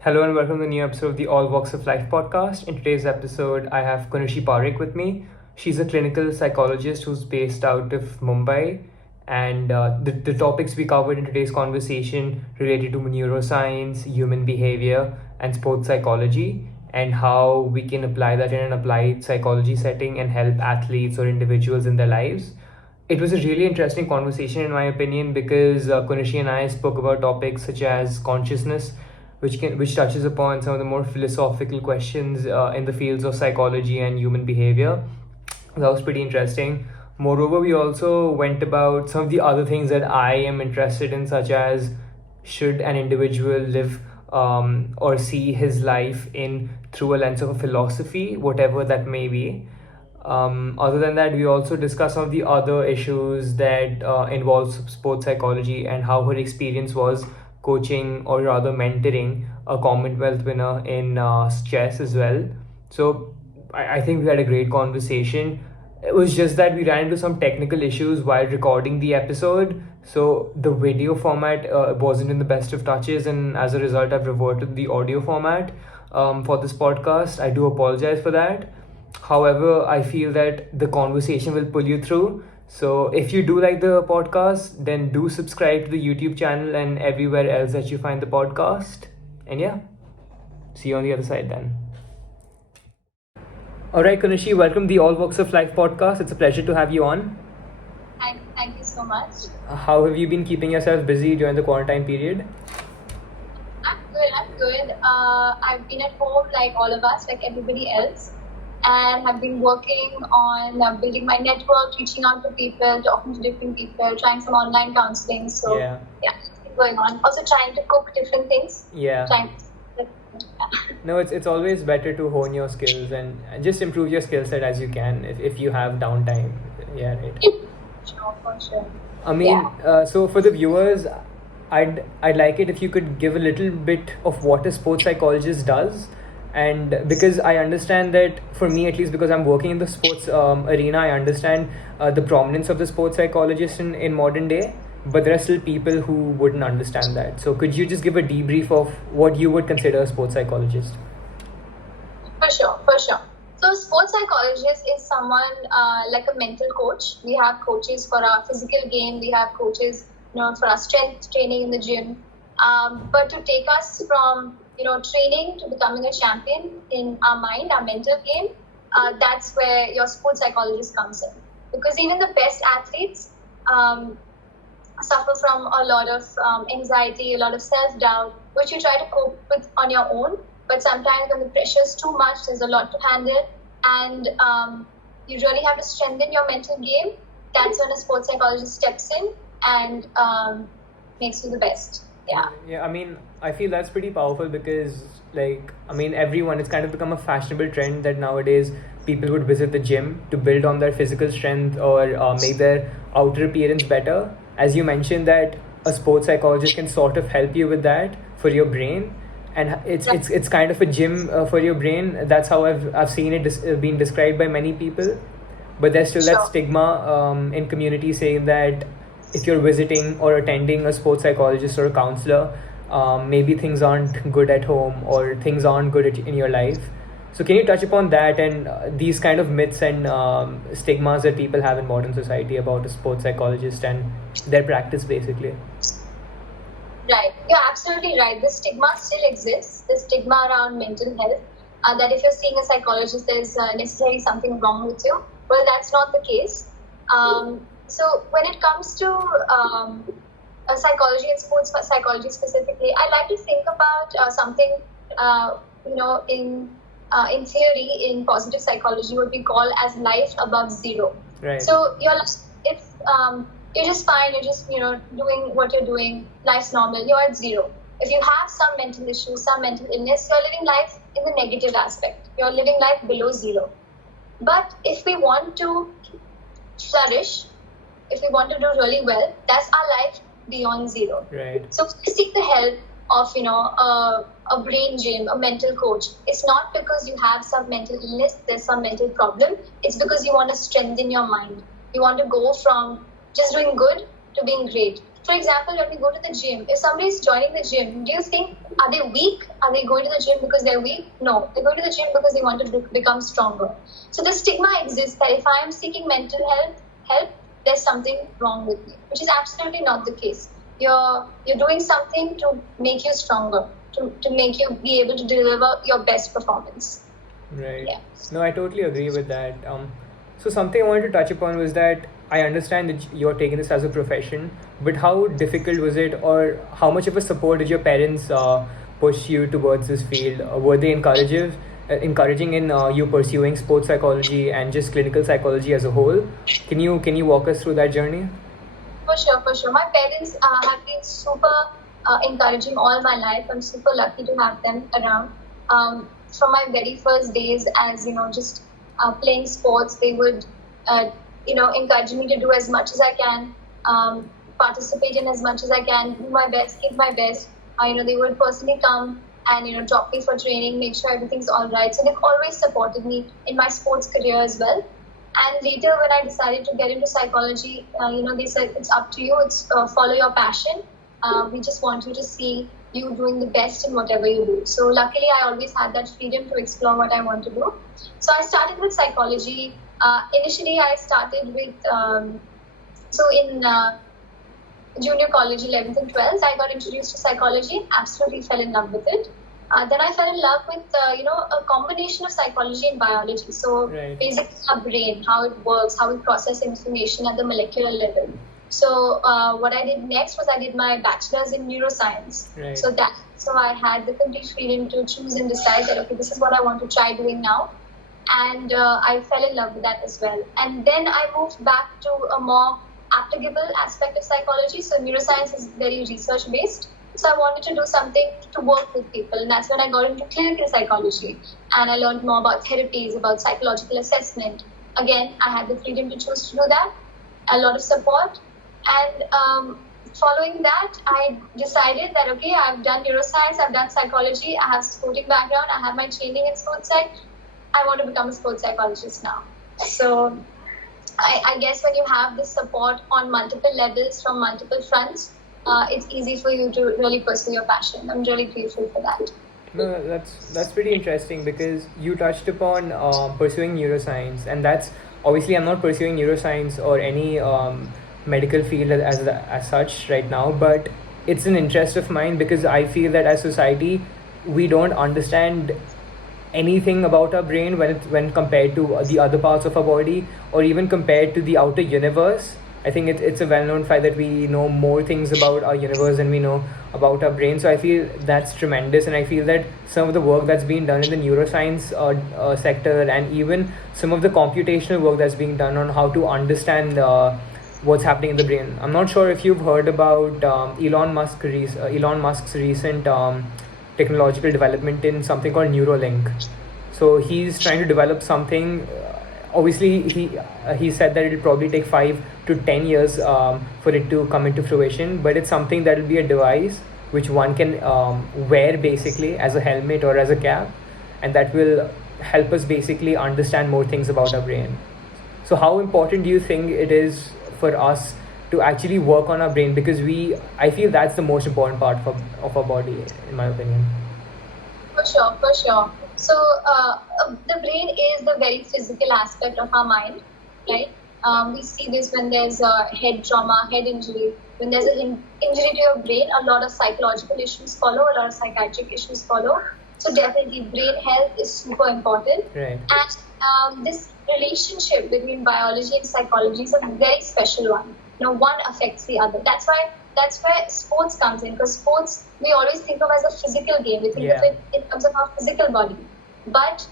Hello and welcome to the new episode of the All Walks of Life podcast. In today's episode, I have Kunashni Parikh with me. She's a clinical psychologist who's based out of Mumbai. And the topics we covered in today's conversation related to neuroscience, human behavior, and sports psychology, and how we can apply that in an applied psychology setting and help athletes or individuals in their lives. It was a really interesting conversation, in my opinion, because Kunashni and I spoke about topics such as consciousness, which touches upon some of the more philosophical questions in the fields of psychology and human behavior. That was pretty interesting. Moreover, we also went about some of the other things that I am interested in, such as should an individual live or see his life in through a lens of a philosophy, whatever that may be. Other than that, we also discussed some of the other issues that involves sports psychology and how her experience was coaching or rather mentoring a commonwealth winner in chess as well. So I think we had a great conversation. It was just that we ran into some technical issues while recording the episode, so the video format wasn't in the best of touches, and as a result I've reverted to the audio format for this podcast. I do apologize for that. However, I feel that the conversation will pull you through. So if you do like the podcast, then do subscribe to the YouTube channel and everywhere else that you find the podcast. And yeah, see you on the other side then. All right, Kunashni, welcome to the All Walks of Life podcast. It's a pleasure to have you on. Thank you so much. How have you been keeping yourself busy during the quarantine period? I'm good. I've been at home like all of us, like everybody else, and have been working on building my network, reaching out to people, talking to different people, trying some online counseling. So yeah, it's been going on. Also trying to cook different things. No, it's always better to hone your skills and just improve your skill set as you can if you have downtime. Yeah, right. Sure, for sure. I mean, so for the viewers, I'd like it if you could give a little bit of what a sports psychologist does. And because I understand that, for me at least, because I'm working in the sports arena, I understand the prominence of the sports psychologist in modern day, but there are still people who wouldn't understand that. So could you just give a debrief of what you would consider a sports psychologist? For sure. So sports psychologist is someone like a mental coach. We have coaches for our physical game. We have coaches, for our strength training in the gym. But to take us from training to becoming a champion in our mind, our mental game, that's where your sports psychologist comes in. Because even the best athletes suffer from a lot of anxiety, a lot of self-doubt, which you try to cope with on your own. But sometimes when the pressure is too much, there's a lot to handle, and you really have to strengthen your mental game. That's when a sports psychologist steps in and makes you the best. Yeah, I mean, I feel that's pretty powerful because, everyone, it's kind of become a fashionable trend that nowadays people would visit the gym to build on their physical strength or make their outer appearance better. As you mentioned, that a sports psychologist can sort of help you with that for your brain, and it's kind of a gym for your brain. That's how I've seen it being described by many people. But there's still that stigma in community saying that if you're visiting or attending a sports psychologist or a counselor, maybe things aren't good at home or things aren't good in your life. So can you touch upon that and these kind of myths and stigmas that people have in modern society about a sports psychologist and their practice, basically? Right. You're absolutely right. The stigma still exists. The stigma around mental health, that if you're seeing a psychologist, there's necessarily something wrong with you. Well, that's not the case. So when it comes to psychology and sports psychology specifically, I like to think about something, in theory, in positive psychology, what we call as life above zero. Right. So if you're just fine, you're just doing what you're doing, life's normal, you're at zero. If you have some mental issues, some mental illness, you're living life in the negative aspect. You're living life below zero. But if we want to flourish, if we want to do really well, that's our life beyond zero. Right. So we seek the help of a brain gym, a mental coach. It's not because you have some mental illness, there's some mental problem. It's because you want to strengthen your mind. You want to go from just doing good to being great. For example, when we go to the gym, if somebody is joining the gym, do you think, are they weak? Are they going to the gym because they're weak? No, they go to the gym because they want to become stronger. So the stigma exists that if I am seeking mental help, there's something wrong with me, which is absolutely not the case. You're doing something to make you stronger, to make you be able to deliver your best performance. Right. Yeah. No, I totally agree with that. So something I wanted to touch upon was that I understand that you're taking this as a profession, but how difficult was it, or how much of a support did your parents push you towards this field? Were they encouraging in you pursuing sports psychology and just clinical psychology as a whole? Can you walk us through that journey? For sure. My parents have been super encouraging all my life. I'm super lucky to have them around. From my very first days as, just playing sports, they would, encourage me to do as much as I can, participate in as much as I can, do my best, give my best. They would personally come and, drop me for training, make sure everything's all right. So they've always supported me in my sports career as well. And later, when I decided to get into psychology, they said, it's up to you. It's follow your passion. We just want you to see you doing the best in whatever you do. So luckily, I always had that freedom to explore what I want to do. So I started with psychology. Initially, I started with, in junior college, 11th and 12th, I got introduced to psychology, absolutely fell in love with it. Then I fell in love with, a combination of psychology and biology. So basically our brain, how it works, how we process information at the molecular level. So what I did next was I did my bachelor's in neuroscience. Right. So I had the complete freedom to choose and decide that, okay, this is what I want to try doing now. And I fell in love with that as well. And then I moved back to a more applicable aspect of psychology. So neuroscience is very research based. So I wanted to do something to work with people. And that's when I got into clinical psychology. And I learned more about therapies, about psychological assessment. Again, I had the freedom to choose to do that. A lot of support. And following that, I decided that, okay, I've done neuroscience, I've done psychology, I have sporting background, I have my training in sports psych. I want to become a sports psychologist now. So I guess when you have this support on multiple levels from multiple fronts, it's easy for you to really pursue your passion. I'm really grateful for that. No, that's pretty interesting because you touched upon pursuing neuroscience, and that's obviously I'm not pursuing neuroscience or any medical field as such right now, but it's an interest of mine because I feel that as society we don't understand anything about our brain when compared to the other parts of our body, or even compared to the outer universe. I think it's a well-known fact that we know more things about our universe than we know about our brain. So I feel that's tremendous, and I feel that some of the work that's being done in the neuroscience sector, and even some of the computational work that's being done on how to understand what's happening in the brain. I'm not sure if you've heard about Elon Musk's recent technological development in something called Neuralink. So he's trying to develop something. Obviously, he said that it'll probably take 5 to 10 years for it to come into fruition. But it's something that will be a device which one can wear basically as a helmet or as a cap, and that will help us basically understand more things about our brain. So how important do you think it is for us to actually work on our brain, because I feel that's the most important part of our body, in my opinion. For sure. So the brain is the very physical aspect of our mind, right? We see this when there's a head trauma, head injury. When there's an injury to your brain, a lot of psychological issues follow, a lot of psychiatric issues follow. So definitely brain health is super important. Right. And this relationship between biology and psychology is a very special one. One affects the other. That's where sports comes in, because sports we always think of as a physical game. We think of it in terms of our physical body. But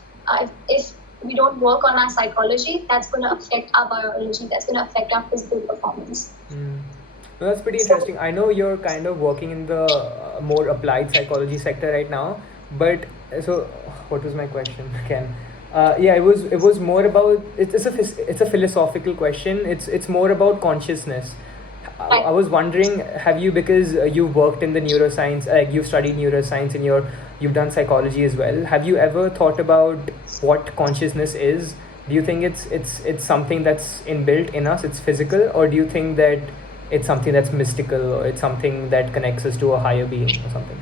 if we don't work on our psychology, that's going to affect our biology. That's going to affect our physical performance. Well, that's pretty interesting. I know you're kind of working in the more applied psychology sector right now, but so what was my question again? It was more about it's a philosophical question. It's more about consciousness. I was wondering, have you, because you worked in the neuroscience, you've studied neuroscience and you've done psychology as well. Have you ever thought about what consciousness is? Do you think it's something that's inbuilt in us, it's physical, or do you think that it's something that's mystical, or it's something that connects us to a higher being or something?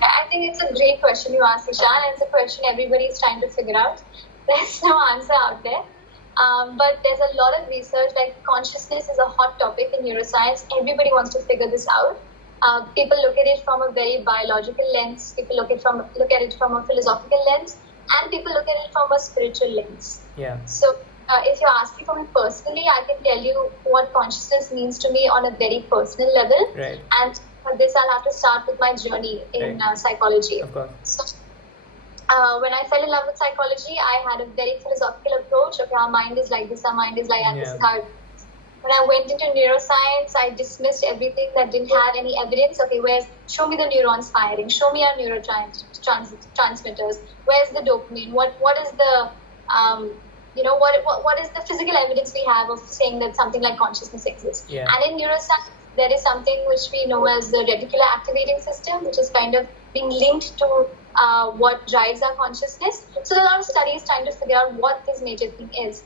I think it's a great question you asked, Ishan, and it's a question everybody is trying to figure out. There's no answer out there. But there's a lot of research, like consciousness is a hot topic in neuroscience. Everybody wants to figure this out. People look at it from a very biological lens. People look at it from a philosophical lens, and people look at it from a spiritual lens. Yeah. So, if you're asking for me personally, I can tell you what consciousness means to me on a very personal level. Right. And for this, I'll have to start with my journey in psychology. Of course. So, when I fell in love with psychology, I had a very philosophical approach. Okay, our mind is like this, our mind is like that. This is how it is. When I went into neuroscience, I dismissed everything that didn't have any evidence. Okay, show me the neurons firing, show me our neurotransmitters. Where's the dopamine? What is the what is the physical evidence we have of saying that something like consciousness exists? Yeah. And in neuroscience, there is something which we know as the reticular activating system, which is kind of being linked to what drives our consciousness. So there are a lot of studies trying to figure out what this major thing is.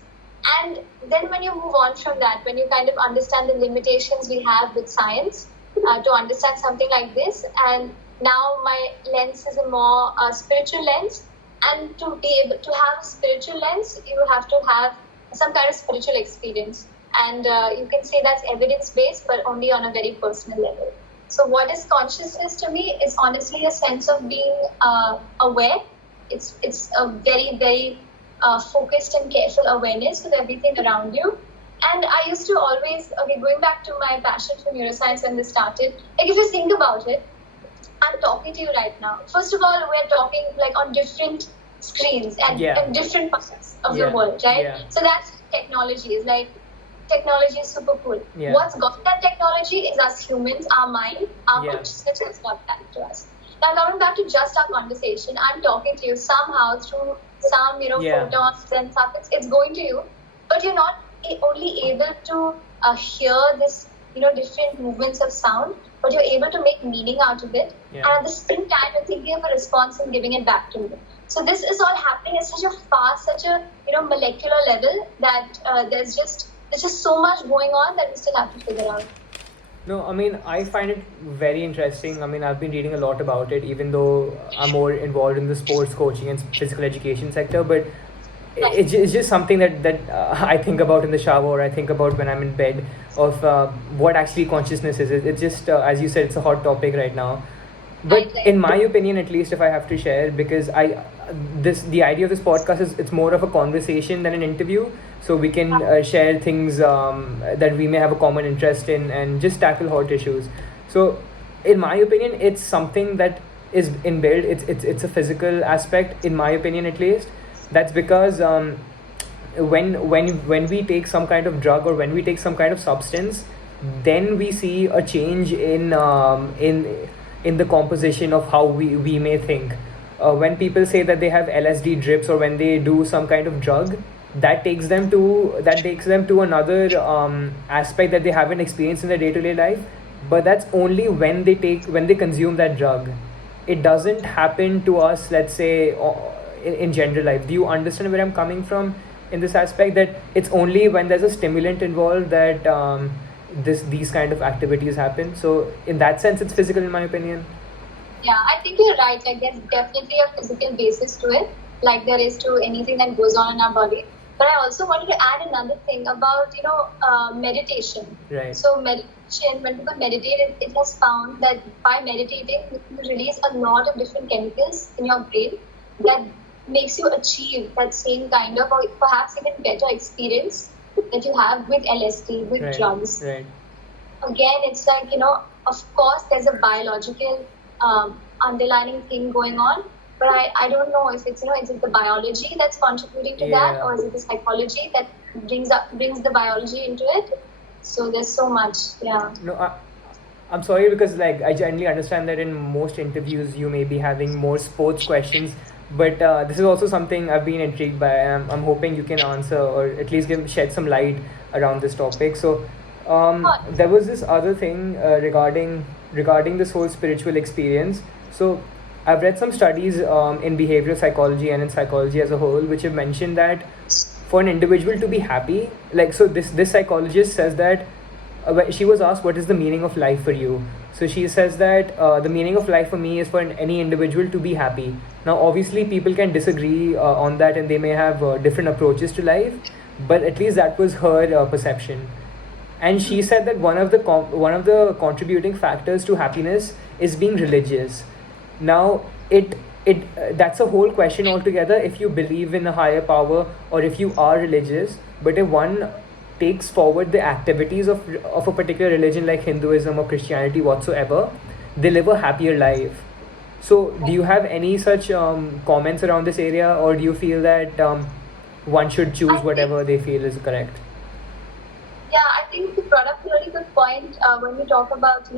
And then when you move on from that, when you kind of understand the limitations we have with science to understand something like this, and now my lens is a more spiritual lens. And to be able to have a spiritual lens, you have to have some kind of spiritual experience. And you can say that's evidence-based, but only on a very personal level. So what is consciousness to me is honestly a sense of being aware. It's a very, very focused and careful awareness of everything around you. And I used to always, going back to my passion for neuroscience when this started, like if you think about it, I'm talking to you right now. First of all, we're talking like on different screens and different parts of the world, right? Yeah. So that's technology. Is like technology is super cool. Yeah. What's got that technology is us humans, our mind, our consciousness has got that to us. Now coming back to just our conversation, I'm talking to you somehow through some photons and stuff. It's going to you, but you're not only able to hear this different movements of sound, but you're able to make meaning out of it. Yeah. And at the same time, you're thinking of a response and giving it back to me. So this is all happening at such a molecular level that there's just so much going on that we still have to figure out. No, I mean, I find it very interesting. I mean, I've been reading a lot about it, even though I'm more involved in the sports coaching and physical education sector, but it's just something that I think about in the shower, or I think about when I'm in bed, of what actually consciousness is. It's just, as you said, it's a hot topic right now. But in my opinion, at least, if I have to share, because the idea of this podcast is it's more of a conversation than an interview, so we can share things that we may have a common interest in and just tackle hot issues. So in my opinion, it's something that is inbuilt. It's a physical aspect, in my opinion at least. That's because when we take some kind of drug or when we take some kind of substance, then we see a change in the composition of how we may think. When people say that they have LSD drips, or when they do some kind of drug, that takes them to another aspect that they haven't experienced in their day-to-day life. But that's only when they consume that drug. It doesn't happen to us, let's say, in general life. Do you understand where I'm coming from in this aspect, that it's only when there's a stimulant involved that these kind of activities happen? So in that sense, it's physical, in my opinion. Yeah, I think you're right. Like there's definitely a physical basis to it, like there is to anything that goes on in our body. But I also wanted to add another thing about meditation. Right. So meditation, when people meditate, it has found that by meditating, you release a lot of different chemicals in your brain that makes you achieve that same kind of, or perhaps even better experience that you have with LSD, with drugs. Right. Again, it's like, of course, there's a biological underlying thing going on, but I don't know if it's, is it the biology that's contributing to that, or is it the psychology that brings the biology into it? So there's so much, No, I'm sorry, because I generally understand that in most interviews you may be having more sports questions, but this is also something I've been intrigued by, and I'm hoping you can answer, or at least shed some light around this topic. So there was this other thing regarding this whole spiritual experience. So I've read some studies in behavioral psychology and in psychology as a whole, which have mentioned that for an individual to be happy, so this psychologist says that she was asked, what is the meaning of life for you? So she says that the meaning of life for me is for any individual to be happy. Now, obviously, people can disagree on that, and they may have different approaches to life, but at least that was her perception. And she said that one of the contributing factors to happiness is being religious. Now, it that's a whole question altogether. If you believe in a higher power, or if you are religious, but if one takes forward the activities of a particular religion like Hinduism or Christianity whatsoever, they live a happier life. So, do you have any such comments around this area, or do you feel that one should choose I think, whatever they feel is correct? yeah, I think you brought up a really good point when we talk about,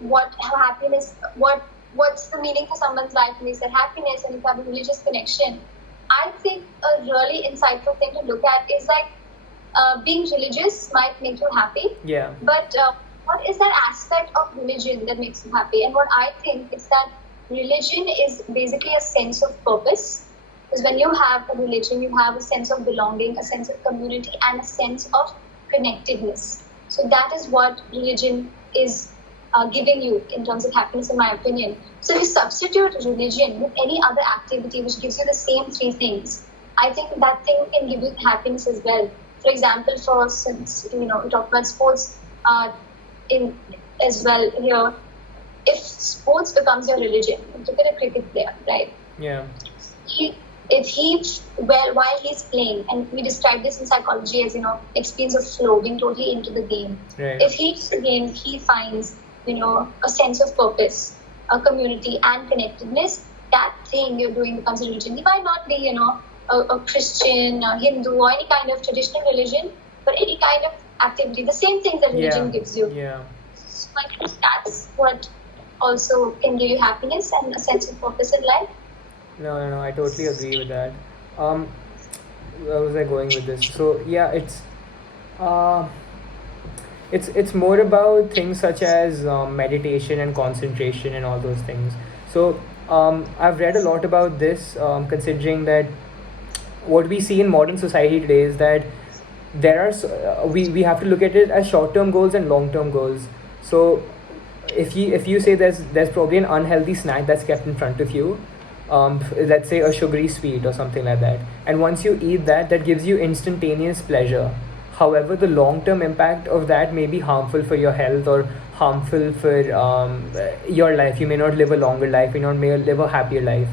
what happiness, what's the meaning for someone's life, and they said happiness, and if you have a religious connection. I think a really insightful thing to look at is like being religious might make you happy, Yeah. but what is that aspect of religion that makes you happy? And what I think is that religion is basically a sense of purpose. Because when you have a religion, you have a sense of belonging, a sense of community, and a sense of connectedness. So that is what religion is giving you in terms of happiness, in my opinion. So if you substitute religion with any other activity which gives you the same three things, I think that thing can give you happiness as well. For example, for since we talk about sports in as well here, if sports becomes your religion, look at a cricket player, right? Yeah. While he's playing, and we describe this in psychology as experience of flow, being totally into the game. Right. If he's in the game, he finds a sense of purpose, a community, and connectedness. That thing you're doing becomes a religion. It might not be a Christian, a Hindu, or any kind of traditional religion, but any kind of activity, the same thing that religion gives you. Yeah. So I think that's what also can give you happiness and a sense of purpose in life. No, I totally agree with that. Where was I going with this? So yeah, uh, it's more about things such as meditation and concentration and all those things. So I've read a lot about this, considering that what we see in modern society today is that we have to look at it as short-term goals and long-term goals. So if you say there's probably an unhealthy snack that's kept in front of you, let's say a sugary sweet or something like that, and once you eat that, that gives you instantaneous pleasure. However, the long-term impact of that may be harmful for your health, or harmful for your life. You may not live a longer life, you may live a happier life.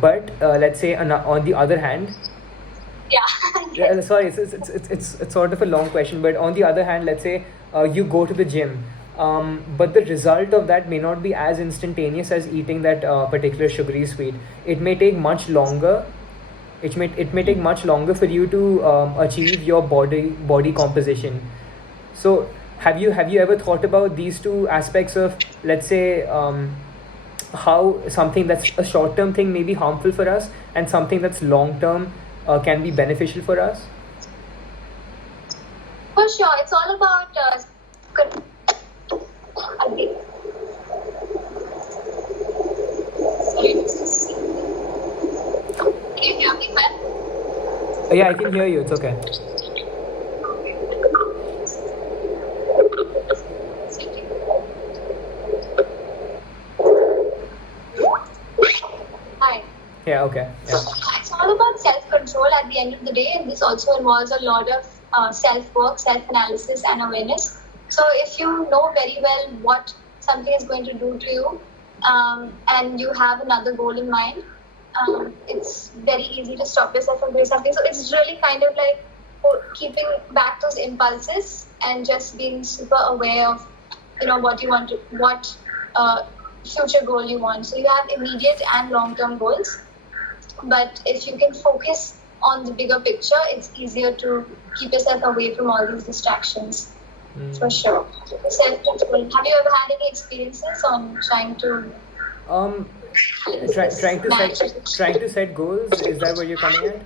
But let's say on the other hand, Yeah. sorry, it's sort of a long question, but on the other hand, let's say you go to the gym, but the result of that may not be as instantaneous as eating that particular sugary sweet. It may take much longer. It may take much longer for you to achieve your body composition. So have you ever thought about these two aspects of, let's say, how something that's a short term thing may be harmful for us, and something that's long term can be beneficial for us? For sure, it's all about again. Sorry, can you hear me well? Yeah, I can hear you. It's okay. Hi. Yeah, okay. Yeah. It's all about self-control at the end of the day, and this also involves a lot of self-work, self-analysis, and awareness. So if you know very well what something is going to do to you, and you have another goal in mind, it's very easy to stop yourself from doing something. So it's really kind of like keeping back those impulses and just being super aware of what you want to, what future goal you want. So you have immediate and long-term goals, but if you can focus on the bigger picture, it's easier to keep yourself away from all these distractions. For sure. Self-control. Have you ever had any experiences on trying to Um, trying to set goals. Is that what you're coming at?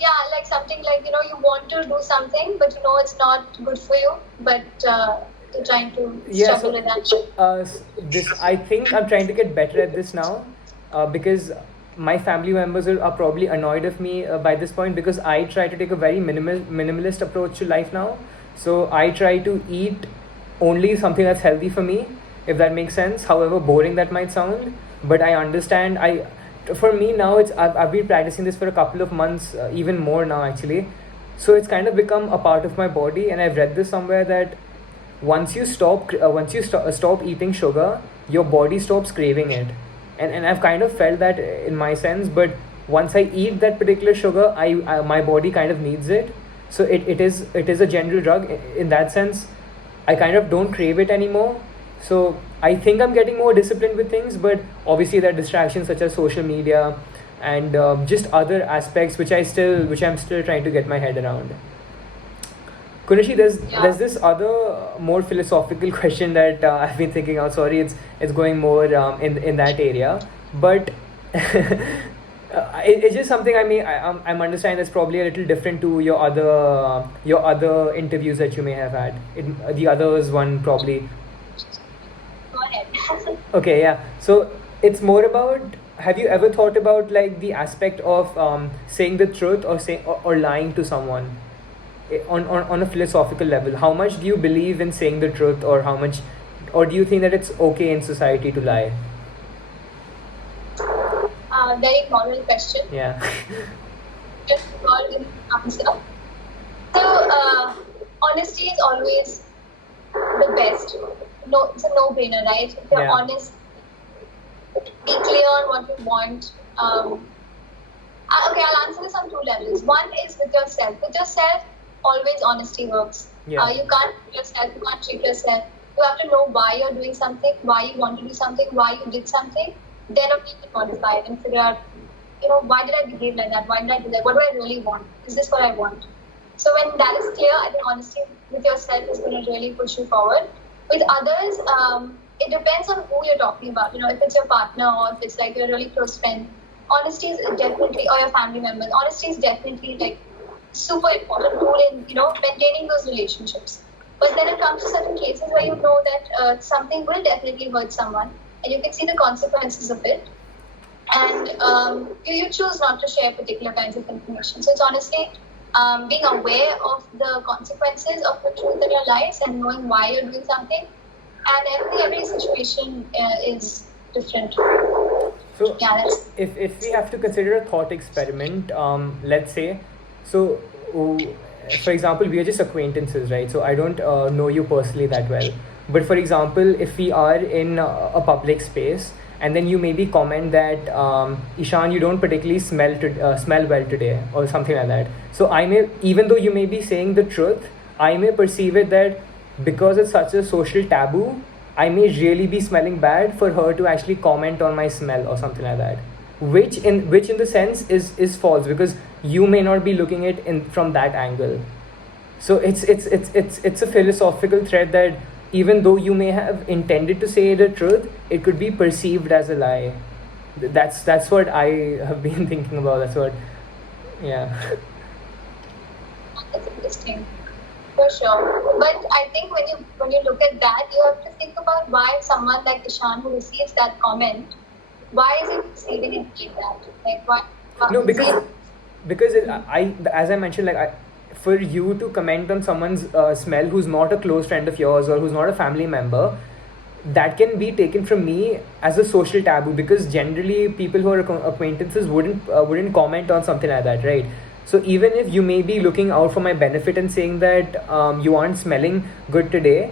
Yeah, like something like you want to do something, but it's not good for you, but you're trying to Yeah. struggle So with that. this I think I'm trying to get better at this now, because my family members are probably annoyed of me by this point, because I try to take a very minimalist approach to life now. So I try to eat only something that's healthy for me, if that makes sense. However boring that might sound, but I understand. For me now, I've been practicing this for a couple of months, even more now actually. So it's kind of become a part of my body, and I've read this somewhere that once you stop eating sugar, your body stops craving it, and I've kind of felt that in my sense. But once I eat that particular sugar, my body kind of needs it. So it is a general drug in that sense. I kind of don't crave it anymore. So I think I'm getting more disciplined with things, but obviously there are distractions such as social media and just other aspects which I'm still trying to get my head around. Kunashi, there's this other more philosophical question that I've been thinking of. Sorry, it's going more in that area, but it's just something. I mean, I'm understanding that's probably a little different to your other interviews that you may have had. The others one probably. Go ahead. Okay, yeah. So it's more about. Have you ever thought about like the aspect of saying the truth or lying to someone? On a philosophical level, how much do you believe in saying the truth, or do you think that it's okay in society to lie? Very moral question. Yeah. Just moral answer. So, honesty is always the best. No, it's a no-brainer, right? If you're Yeah. honest, be clear on what you want. Okay, I'll answer this on two levels. One is with yourself. With yourself, always honesty works. Yeah. You can't trick yourself, you can't trick yourself. You have to know why you're doing something, why you want to do something, why you did something. Then only you can modify it and figure out, why did I behave like that? Why did I do that? What do I really want? Is this what I want? So when that is clear, I think honesty with yourself is going to really push you forward. With others, it depends on who you're talking about. If it's your partner or if it's like your really close friend, honesty is definitely, or your family members, honesty is definitely like super important tool in maintaining those relationships. But then it comes to certain cases where you know that something will definitely hurt someone, and you can see the consequences of it, and you choose not to share particular kinds of information. So it's honestly being aware of the consequences of the truth in your lives and knowing why you're doing something. And every situation is different. So Yeah, that's if we have to consider a thought experiment, let's say, so for example, we are just acquaintances, right? So I don't know you personally that well, but for example, if we are in a public space, and then you maybe comment that Ishan, you don't particularly smell well today, or something like that. So I may, even though you may be saying the truth, I may perceive it that because it's such a social taboo, I may really be smelling bad for her to actually comment on my smell or something like that. Which in the sense is false, because you may not be looking at it from that angle. So it's a philosophical thread that even though you may have intended to say the truth, it could be perceived as a lie. That's what I have been thinking about. That's what, yeah. That's interesting, for sure. But I think when you look at that, you have to think about why someone like Ishan who receives that comment, why is he receiving it like that? Like why? No, is he- because as I mentioned, like for you to comment on someone's smell who's not a close friend of yours or who's not a family member, that can be taken from me as a social taboo, because generally people who are acquaintances wouldn't comment on something like that, right? So even if you may be looking out for my benefit and saying that you aren't smelling good today,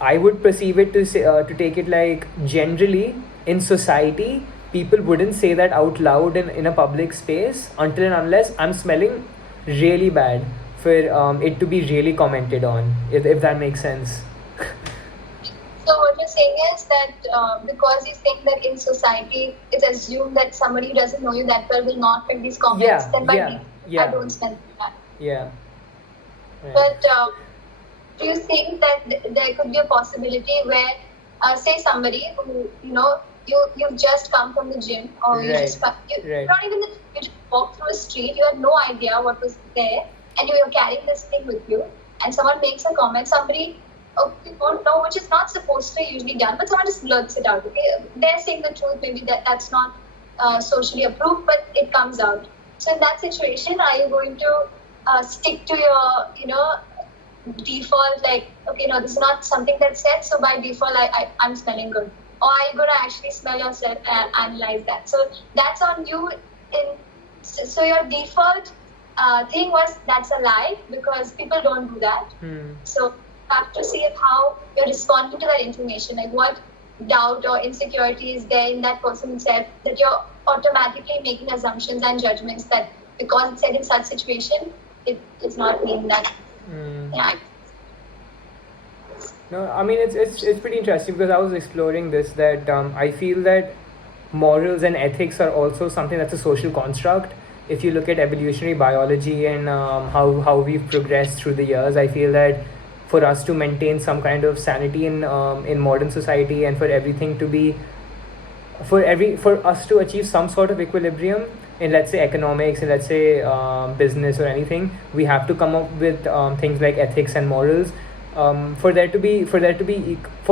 I would perceive it to take it like generally in society people wouldn't say that out loud in a public space until and unless I'm smelling really bad for it to be really commented on, if that makes sense. So what you're saying is that because you think that in society it's assumed that somebody who doesn't know you that well will not make these comments, Yeah, then by yeah, default, yeah. I don't spend that. Yeah. Right. But do you think that there could be a possibility where, say, somebody who you've just come from the gym, or you Right, just right. not even you just walked through a street, you had no idea what was there, and you're carrying this thing with you, and someone makes a comment, somebody you don't know, which is not supposed to usually done, but someone just blurts it out. Okay, they're saying the truth, maybe that's not socially approved, but it comes out. So in that situation, are you going to stick to your default like, okay, no, this is not something that's said, so by default I'm smelling good? Or are you going to actually smell yourself and analyze that? So that's on you. So your default thing was that's a lie, because people don't do that. So you have to see how you're responding to that information, like what doubt or insecurity is there in that person himself, that you're automatically making assumptions and judgments that because it's said in such situation, it does not mean that. Yeah. No, I mean it's pretty interesting, because I was exploring this, that I feel that morals and ethics are also something that's a social construct. If you look at evolutionary biology and how we've progressed through the years, I feel that for us to maintain some kind of sanity in modern society, and for everything to be for us to achieve some sort of equilibrium in, let's say, economics, and let's say business or anything, we have to come up with things like ethics and morals, for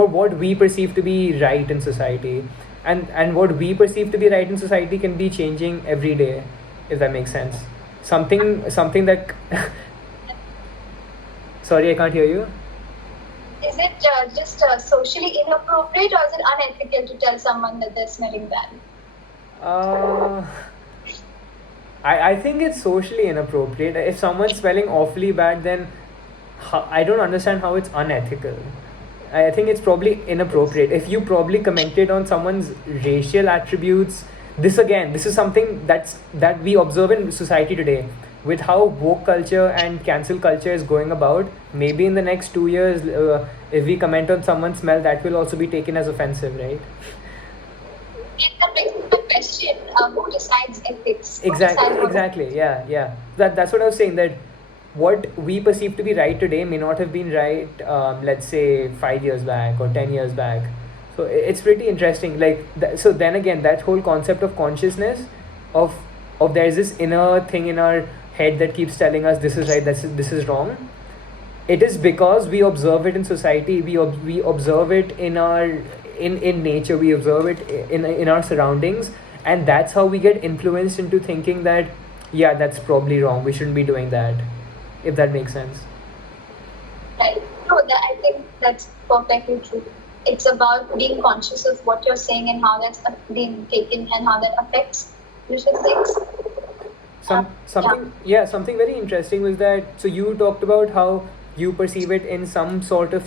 what we perceive to be right in society, and what we perceive to be right in society can be changing every day, if that makes sense. Something that sorry, I can't hear you. Is it just socially inappropriate, or is it unethical to tell someone that they're smelling bad? I think it's socially inappropriate. If someone's smelling awfully bad, then I don't understand how it's unethical. I think it's probably inappropriate. If you probably commented on someone's racial attributes, this is something that we observe in society today. With how woke culture and cancel culture is going about, maybe in the next 2 years, if we comment on someone's smell, that will also be taken as offensive, right? That brings me to the question: who decides ethics? Exactly. Yeah. That's what I was saying. That what we perceive to be right today may not have been right, let's say 5 years back or 10 years back. So it's pretty interesting. Like so, then again, that whole concept of consciousness, of there's this inner thing in our head that keeps telling us this is right, this is wrong. It is because we observe it in society, we observe it in our in nature, we observe it in our surroundings, and that's how we get influenced into thinking that yeah, that's probably wrong, we shouldn't be doing that, if that makes sense. Right. No, I think that's perfectly true. It's about being conscious of what you're saying and how that's being taken and how that affects different things. Something very interesting was that, so you talked about how you perceive it in some sort of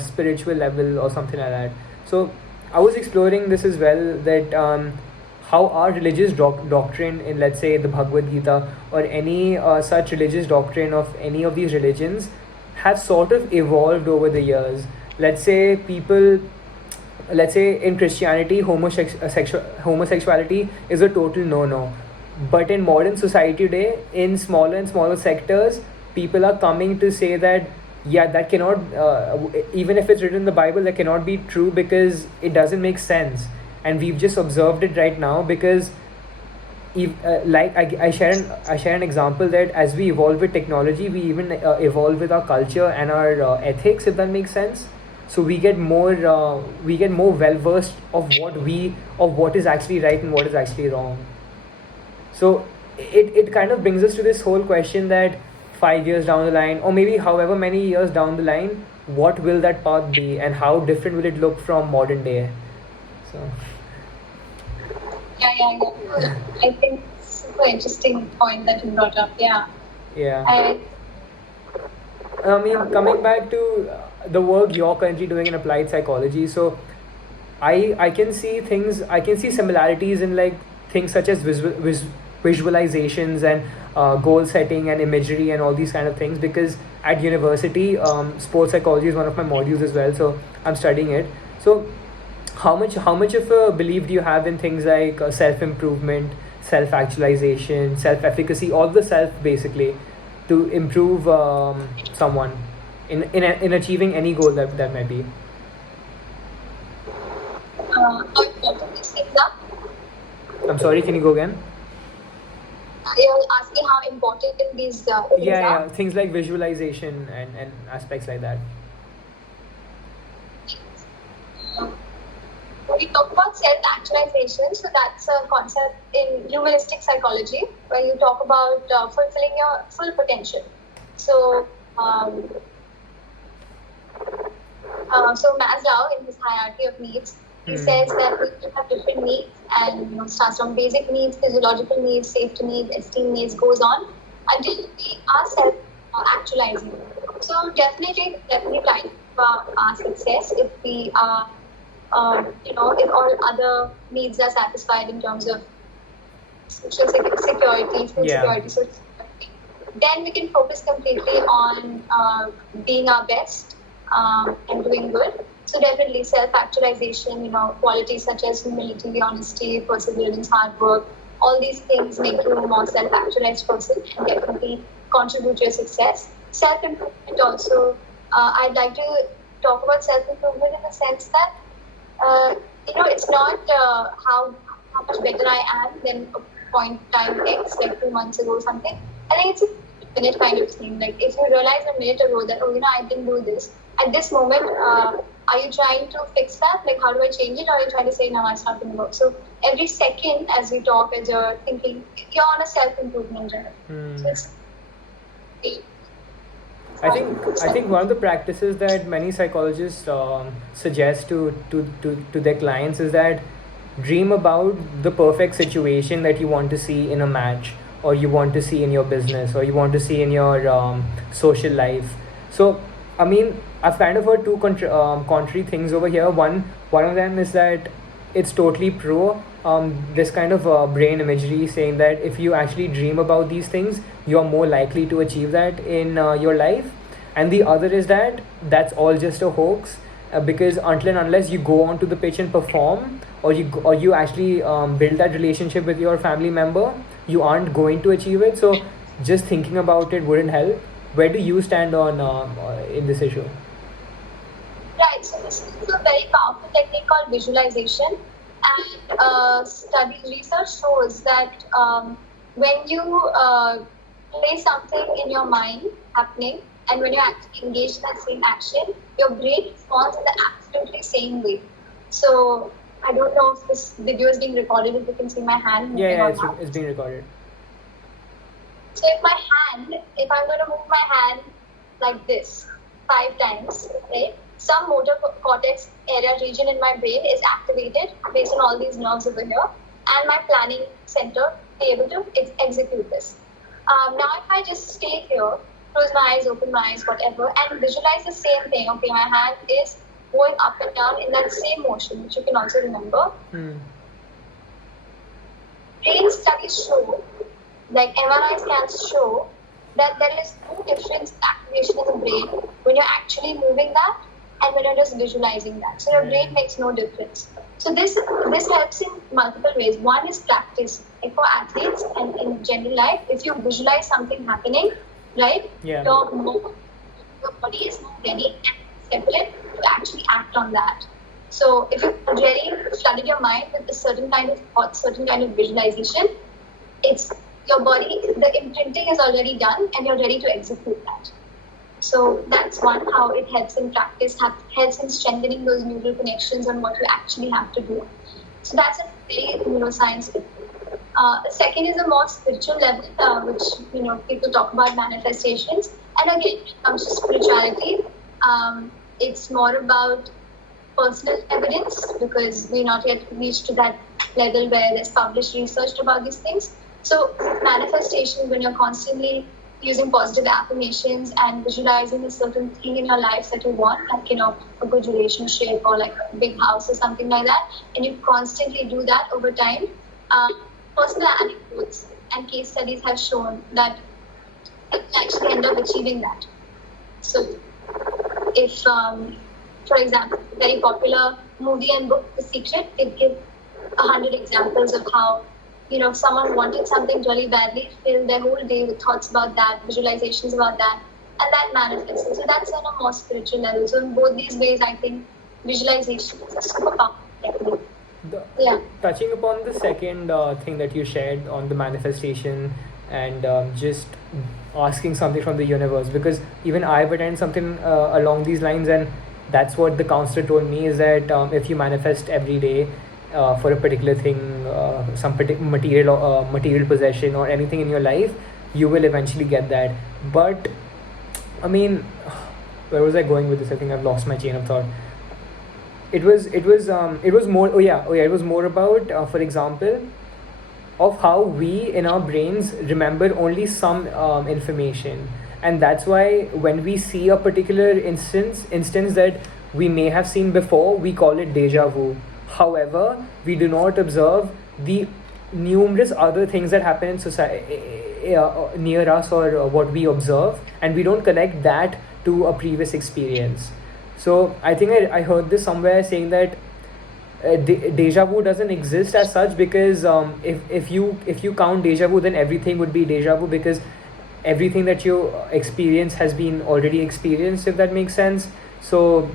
spiritual level or something like that. So I was exploring this as well, that how our religious doctrine in, let's say, the Bhagavad Gita or any such religious doctrine of any of these religions have sort of evolved over the years. Let's say in Christianity, homosexuality is a total no-no. But in modern society today, in smaller and smaller sectors, people are coming to say that yeah, that cannot, even if it's written in the Bible, that cannot be true because it doesn't make sense. And we've just observed it right now, because I share an example that as we evolve with technology, we even evolve with our culture and our ethics, if that makes sense. So we get more well versed of what is actually right and what is actually wrong. So it kind of brings us to this whole question that 5 years down the line, or maybe however many years down the line, what will that path be and how different will it look from modern day? So yeah. I think it's a super interesting point that you brought up. Yeah. I mean, coming back to the work you're currently doing in applied psychology, so I can see similarities in like things such as visualizations and goal setting and imagery and all these kind of things, because at university, sports psychology is one of my modules as well, so I'm studying it. So how much of a belief do you have in things like self-improvement, self-actualization, self-efficacy, all the self basically, to improve someone in achieving any goal that might be? I'm sorry, can you go again? You're asking how important these things are? Things like visualization and aspects like that. When we talk about self-actualization, so that's a concept in humanistic psychology where you talk about fulfilling your full potential. So So Maslow, in his hierarchy of needs, he says that we have different needs, and starts from basic needs, physiological needs, safety needs, esteem needs, goes on until we are self actualizing. So definitely time for our success if we are, if all other needs are satisfied in terms of social security, food security, social security, then we can focus completely on being our best and doing good. So definitely self-actualization, qualities such as humility, honesty, perseverance, hard work, all these things make you a more self-actualized person and definitely contribute to your success. Self-improvement also, I'd like to talk about self-improvement in the sense that, it's not how much better I am than a point time X, like 2 months ago or something. I think it's a minute kind of thing. Like if you realize a minute ago that, I didn't do this, at this moment, are you trying to fix that? Like, how do I change it? Or are you trying to say, no, it's not going to work? So every second as we talk, as you're thinking, you're on a self-improvement journey. So it's I think one of the practices that many psychologists suggest to their clients is that dream about the perfect situation that you want to see in a match, or you want to see in your business, or you want to see in your social life. So I mean, I've kind of heard two contrary things over here. One of them is that it's totally pro this kind of brain imagery, saying that if you actually dream about these things, you're more likely to achieve that in your life. And the other is that that's all just a hoax, because until and unless you go onto the pitch and perform, or you actually build that relationship with your family member, you aren't going to achieve it. So just thinking about it wouldn't help. Where do you stand on in this issue? Right, so this is a very powerful technique called visualization, and research shows that when you play something in your mind happening, and when you're actually engaged in that same action, your brain responds in the absolutely same way. So I don't know if this video is being recorded, if you can see my hand. It's being recorded. So if I'm going to move my hand like this 5 times, right, some motor cortex area region in my brain is activated based on all these nerves over here, and my planning center be able to execute this. Now if I just stay here, close my eyes, open my eyes, whatever, and visualize the same thing. Okay, my hand is going up and down in that same motion, which you can also remember. Brain studies show, like MRI scans show, that there is no difference in activation in the brain when you're actually moving that and when you're just visualizing that. So your brain makes no difference. So this helps in multiple ways. One is practice. Like for athletes and in general life, if you visualize something happening, right, your body is more ready and receptive to actually act on that. So if you really flooded your mind with a certain kind of thought, certain kind of visualization, it's your body, the imprinting is already done and you're ready to execute that. So that's one, how it helps in practice, helps in strengthening those neural connections on what you actually have to do. So that's a very neuroscience. The second is a more spiritual level, which people talk about manifestations. And again, when it comes to spirituality, it's more about personal evidence, because we're not yet reached to that level where there's published research about these things. So manifestation, when you're constantly using positive affirmations and visualizing a certain thing in your life that you want, like a good relationship or like a big house or something like that, and you constantly do that over time. Personal anecdotes and case studies have shown that you actually end up achieving that. So if, for example, very popular movie and book, The Secret, it gives 100 examples of how someone wanted something really badly, filled their whole day with thoughts about that, visualizations about that, and that manifested. So that's on a more spiritual level. So in both these ways, I think visualization is a super powerful technique. Touching upon the second thing that you shared on the manifestation and just asking something from the universe, because even I've attended something along these lines, and that's what the counselor told me, is that if you manifest every day for a particular thing, some particular material possession or anything in your life, you will eventually get that. But I mean, where was I going with this? I think I've lost my chain of thought. It was more, it was more about, for example, of how we in our brains remember only some information, and that's why when we see a particular instance that we may have seen before, we call it deja vu. However, we do not observe the numerous other things that happen in society, near us, or what we observe, and we don't connect that to a previous experience. So I think I heard this somewhere saying that deja vu doesn't exist as such, because if you count deja vu, then everything would be deja vu, because everything that you experience has been already experienced, if that makes sense. So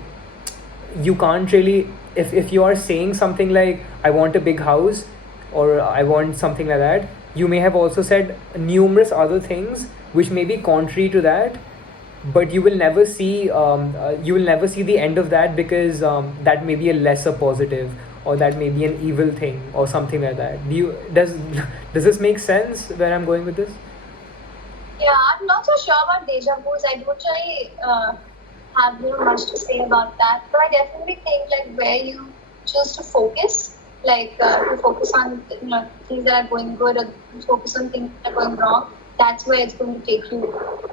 you can't really, if you are saying something like I want a big house, or I want something like that, you may have also said numerous other things which may be contrary to that, but you will never see the end of that, because that may be a lesser positive, or that may be an evil thing, or something like that. Does this make sense where I'm going with this? Yeah, I'm not so sure about deja vus. I don't really have much to say about that, but I definitely think like where you choose to focus, like to focus on things that are going good, or to focus on things that are going wrong. That's where it's going to take you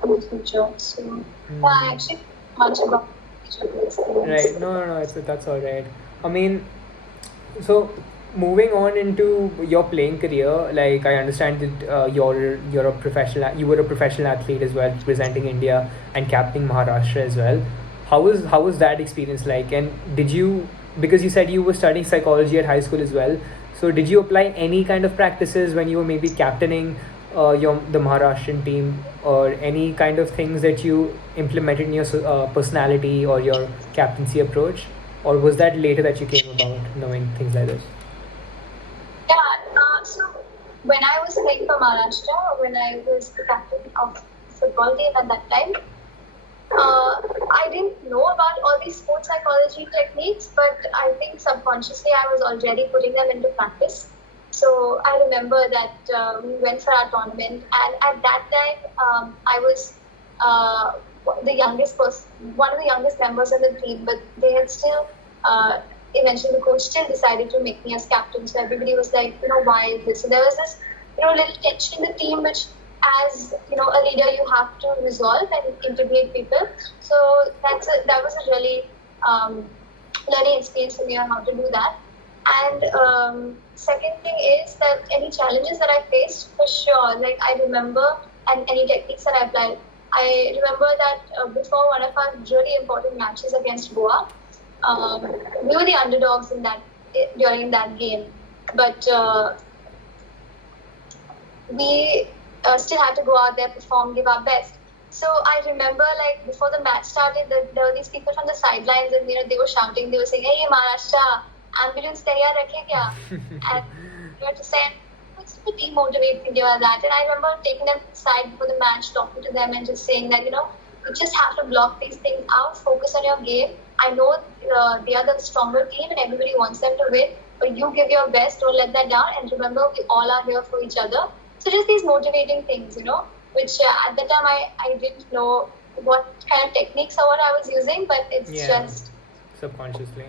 in the future. So yeah, I actually much about deja vu experience. Right. No. That's all right. I mean, so moving on into your playing career, like I understand that you're a professional. You were a professional athlete as well, representing India and captaining Maharashtra as well. How was that experience like? And did you, because you said you were studying psychology at high school as well, so did you apply any kind of practices when you were maybe captaining the Maharashtrian team, or any kind of things that you implemented in your personality or your captaincy approach, or was that later that you came about knowing things like this? Yeah, so when I was playing for Maharashtra, when I was the captain of the football team at that time, I didn't know about all these sports psychology techniques, but I think subconsciously I was already putting them into practice. So I remember that we went for our tournament, and at that time I was the youngest person, one of the youngest members of the team, but they had still. Eventually, the coach still decided to make me as captain. So everybody was like, why is this? So there was this, little tension in the team, which, as a leader, you have to resolve and integrate people. So that was a really learning experience for me on how to do that. And second thing is that any challenges that I faced, for sure, like I remember, and any techniques that I applied. I remember that before one of our really important matches against Goa, we were the underdogs during that game, but we still had to go out there, perform, give our best. So I remember, like before the match started, there were these people from the sidelines, and they were shouting. They were saying, "Hey, Maharashtra, ambulance taiyar rakhe kya?" And they were just saying, it's to demotivate India like that. And I remember taking them aside before the match, talking to them, and just saying that you just have to block these things out, focus on your game. I know they are the stronger team and everybody wants them to win, but you give your best, don't let that down, and remember we all are here for each other. So just these motivating things, which at the time I didn't know what kind of techniques or what I was using, but it's just subconsciously.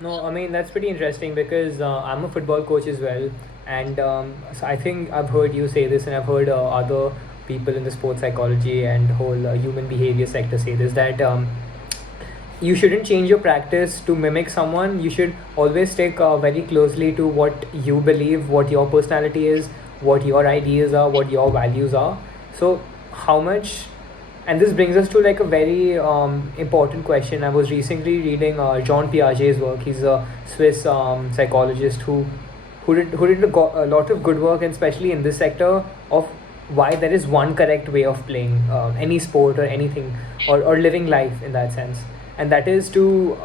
No, I mean that's pretty interesting, because I'm a football coach as well, and so I think I've heard you say this, and I've heard other people in the sports psychology and whole human behavior sector say this, that you shouldn't change your practice to mimic someone. You should always stick very closely to what you believe, what your personality is, what your ideas are, what your values are. So how much, and this brings us to like a very important question. I was recently reading Jean Piaget's work. He's a Swiss psychologist who did a lot of good work, and especially in this sector, of why there is one correct way of playing any sport or anything, or living life in that sense, and that is to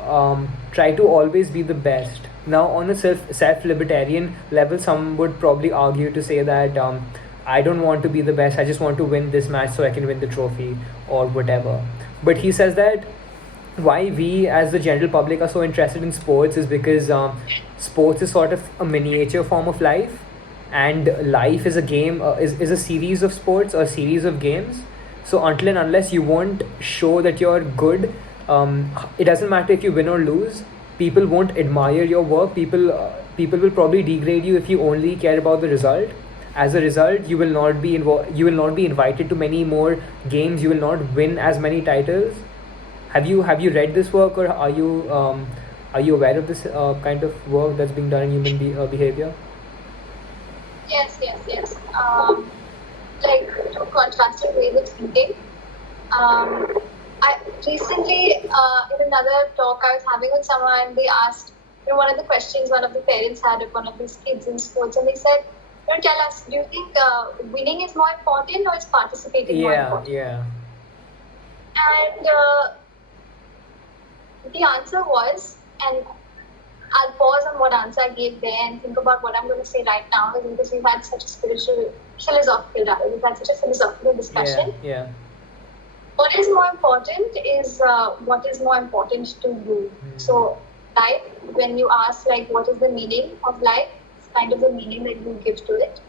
try to always be the best. Now, on a self-libertarian level, some would probably argue to say that I don't want to be the best, I just want to win this match so I can win the trophy or whatever. But he says that why we as the general public are so interested in sports is because sports is sort of a miniature form of life, and life is a game, is a series of sports or a series of games. So until and unless you won't show that you're good, it doesn't matter if you win or lose. People won't admire your work. People will probably degrade you if you only care about the result. As a result, you will not be you will not be invited to many more games. You will not win as many titles. Have you read this work, or are you aware of this kind of work that's being done in human behavior? Yes, yes, yes. Like two contrasting ways of thinking. I recently, in another talk I was having with someone, they asked, one of the questions one of the parents had of one of these kids in sports, and they said, tell us, do you think winning is more important or is participating more important? Yeah. And the answer was, and I'll pause on what answer I gave there and think about what I'm going to say right now, because we've had such a we've had such a philosophical discussion. Yeah. What is more important is what is more important to you. So, life, when you ask, like, what is the meaning of life, it's kind of the meaning that you give to it.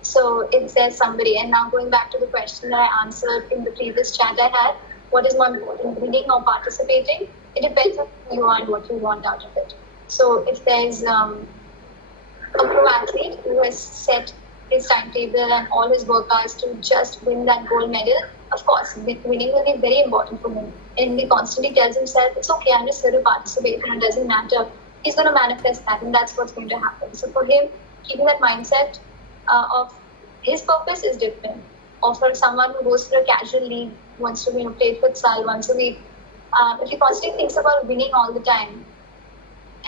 So, it says somebody, and now going back to the question that I answered in the previous chat I had, what is more important, winning or participating? It depends on who you are and what you want out of it. So, if there's a pro athlete who has set his timetable and all his work hours to just win that gold medal, of course, winning will be very important for him. And he constantly tells himself, it's okay, I'm just here to participate and it doesn't matter. He's going to manifest that, and that's what's going to happen. So for him, keeping that mindset of his purpose is different. Or for someone who goes for a casual league, wants to play futsal once a week, if he constantly thinks about winning all the time,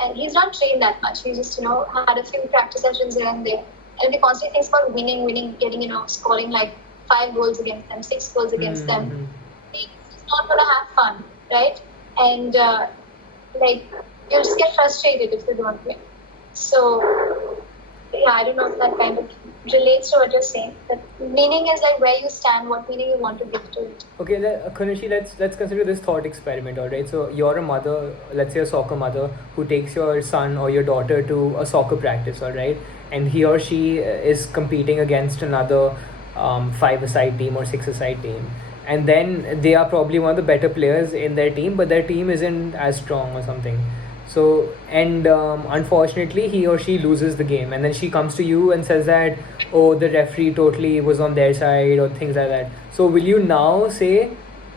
and he's not trained that much, he just had a few practice sessions here and there, and if he constantly thinks about winning, getting scoring like 5 goals against them, 6 goals against them, he's not going to have fun, right? And you'll just get frustrated if you don't win. So yeah, I don't know if that kind of relates to what you're saying. But meaning is like where you stand, what meaning you want to give to it. Okay, Kunashni, let's consider this thought experiment, all right? So you're a mother, let's say a soccer mother, who takes your son or your daughter to a soccer practice, all right? And he or she is competing against another 5-a-side team or 6-a-side team. And then they are probably one of the better players in their team, but their team isn't as strong or something. So, and unfortunately, he or she loses the game, and then she comes to you and says that, oh, the referee totally was on their side, or things like that. So, will you now say,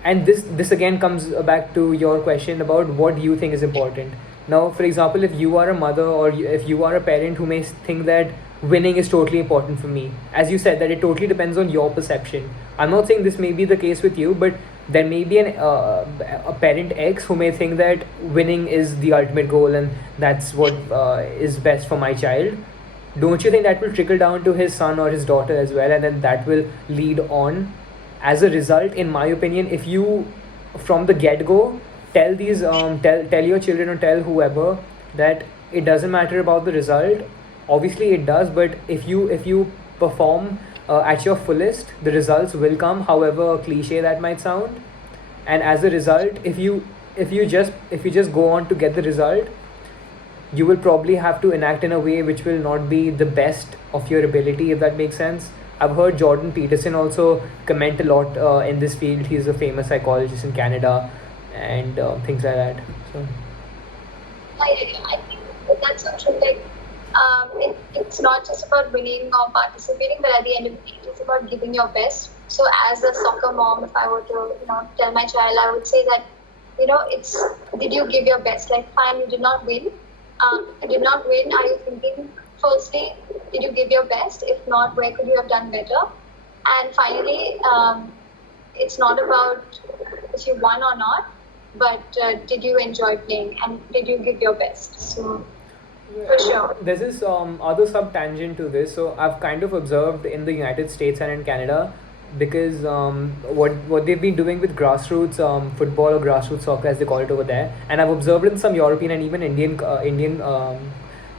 and this again comes back to your question about what you think is important. Now, for example, if you are a mother or if you are a parent who may think that winning is totally important for me, as you said, that it totally depends on your perception. I'm not saying this may be the case with you, but there may be a parent X who may think that winning is the ultimate goal and that's what is best for my child. Don't you think that will trickle down to his son or his daughter as well, and then that will lead on? As a result, in my opinion, if you from the get-go tell these tell your children or tell whoever that it doesn't matter about the result, obviously it does, but if you perform at your fullest, the results will come, however cliche that might sound. And as a result, if you just go on to get the result, you will probably have to enact in a way which will not be the best of your ability, if that makes sense. I've heard Jordan Peterson also comment a lot in this field. He's a famous psychologist in Canada and things like that. So I think that's so true. Like, it's not just about winning or participating, but at the end of the day, it's about giving your best. So as a soccer mom, if I were to tell my child, I would say that it's, did you give your best? Like, fine, you did not win. You did not win. Are you thinking, firstly, did you give your best? If not, where could you have done better? And finally, it's not about if you won or not, but did you enjoy playing and did you give your best? So for sure. There's this other sub tangent to this. So I've kind of observed in the United States and in Canada, because what they've been doing with grassroots football or grassroots soccer as they call it over there, and I've observed in some European and even Indian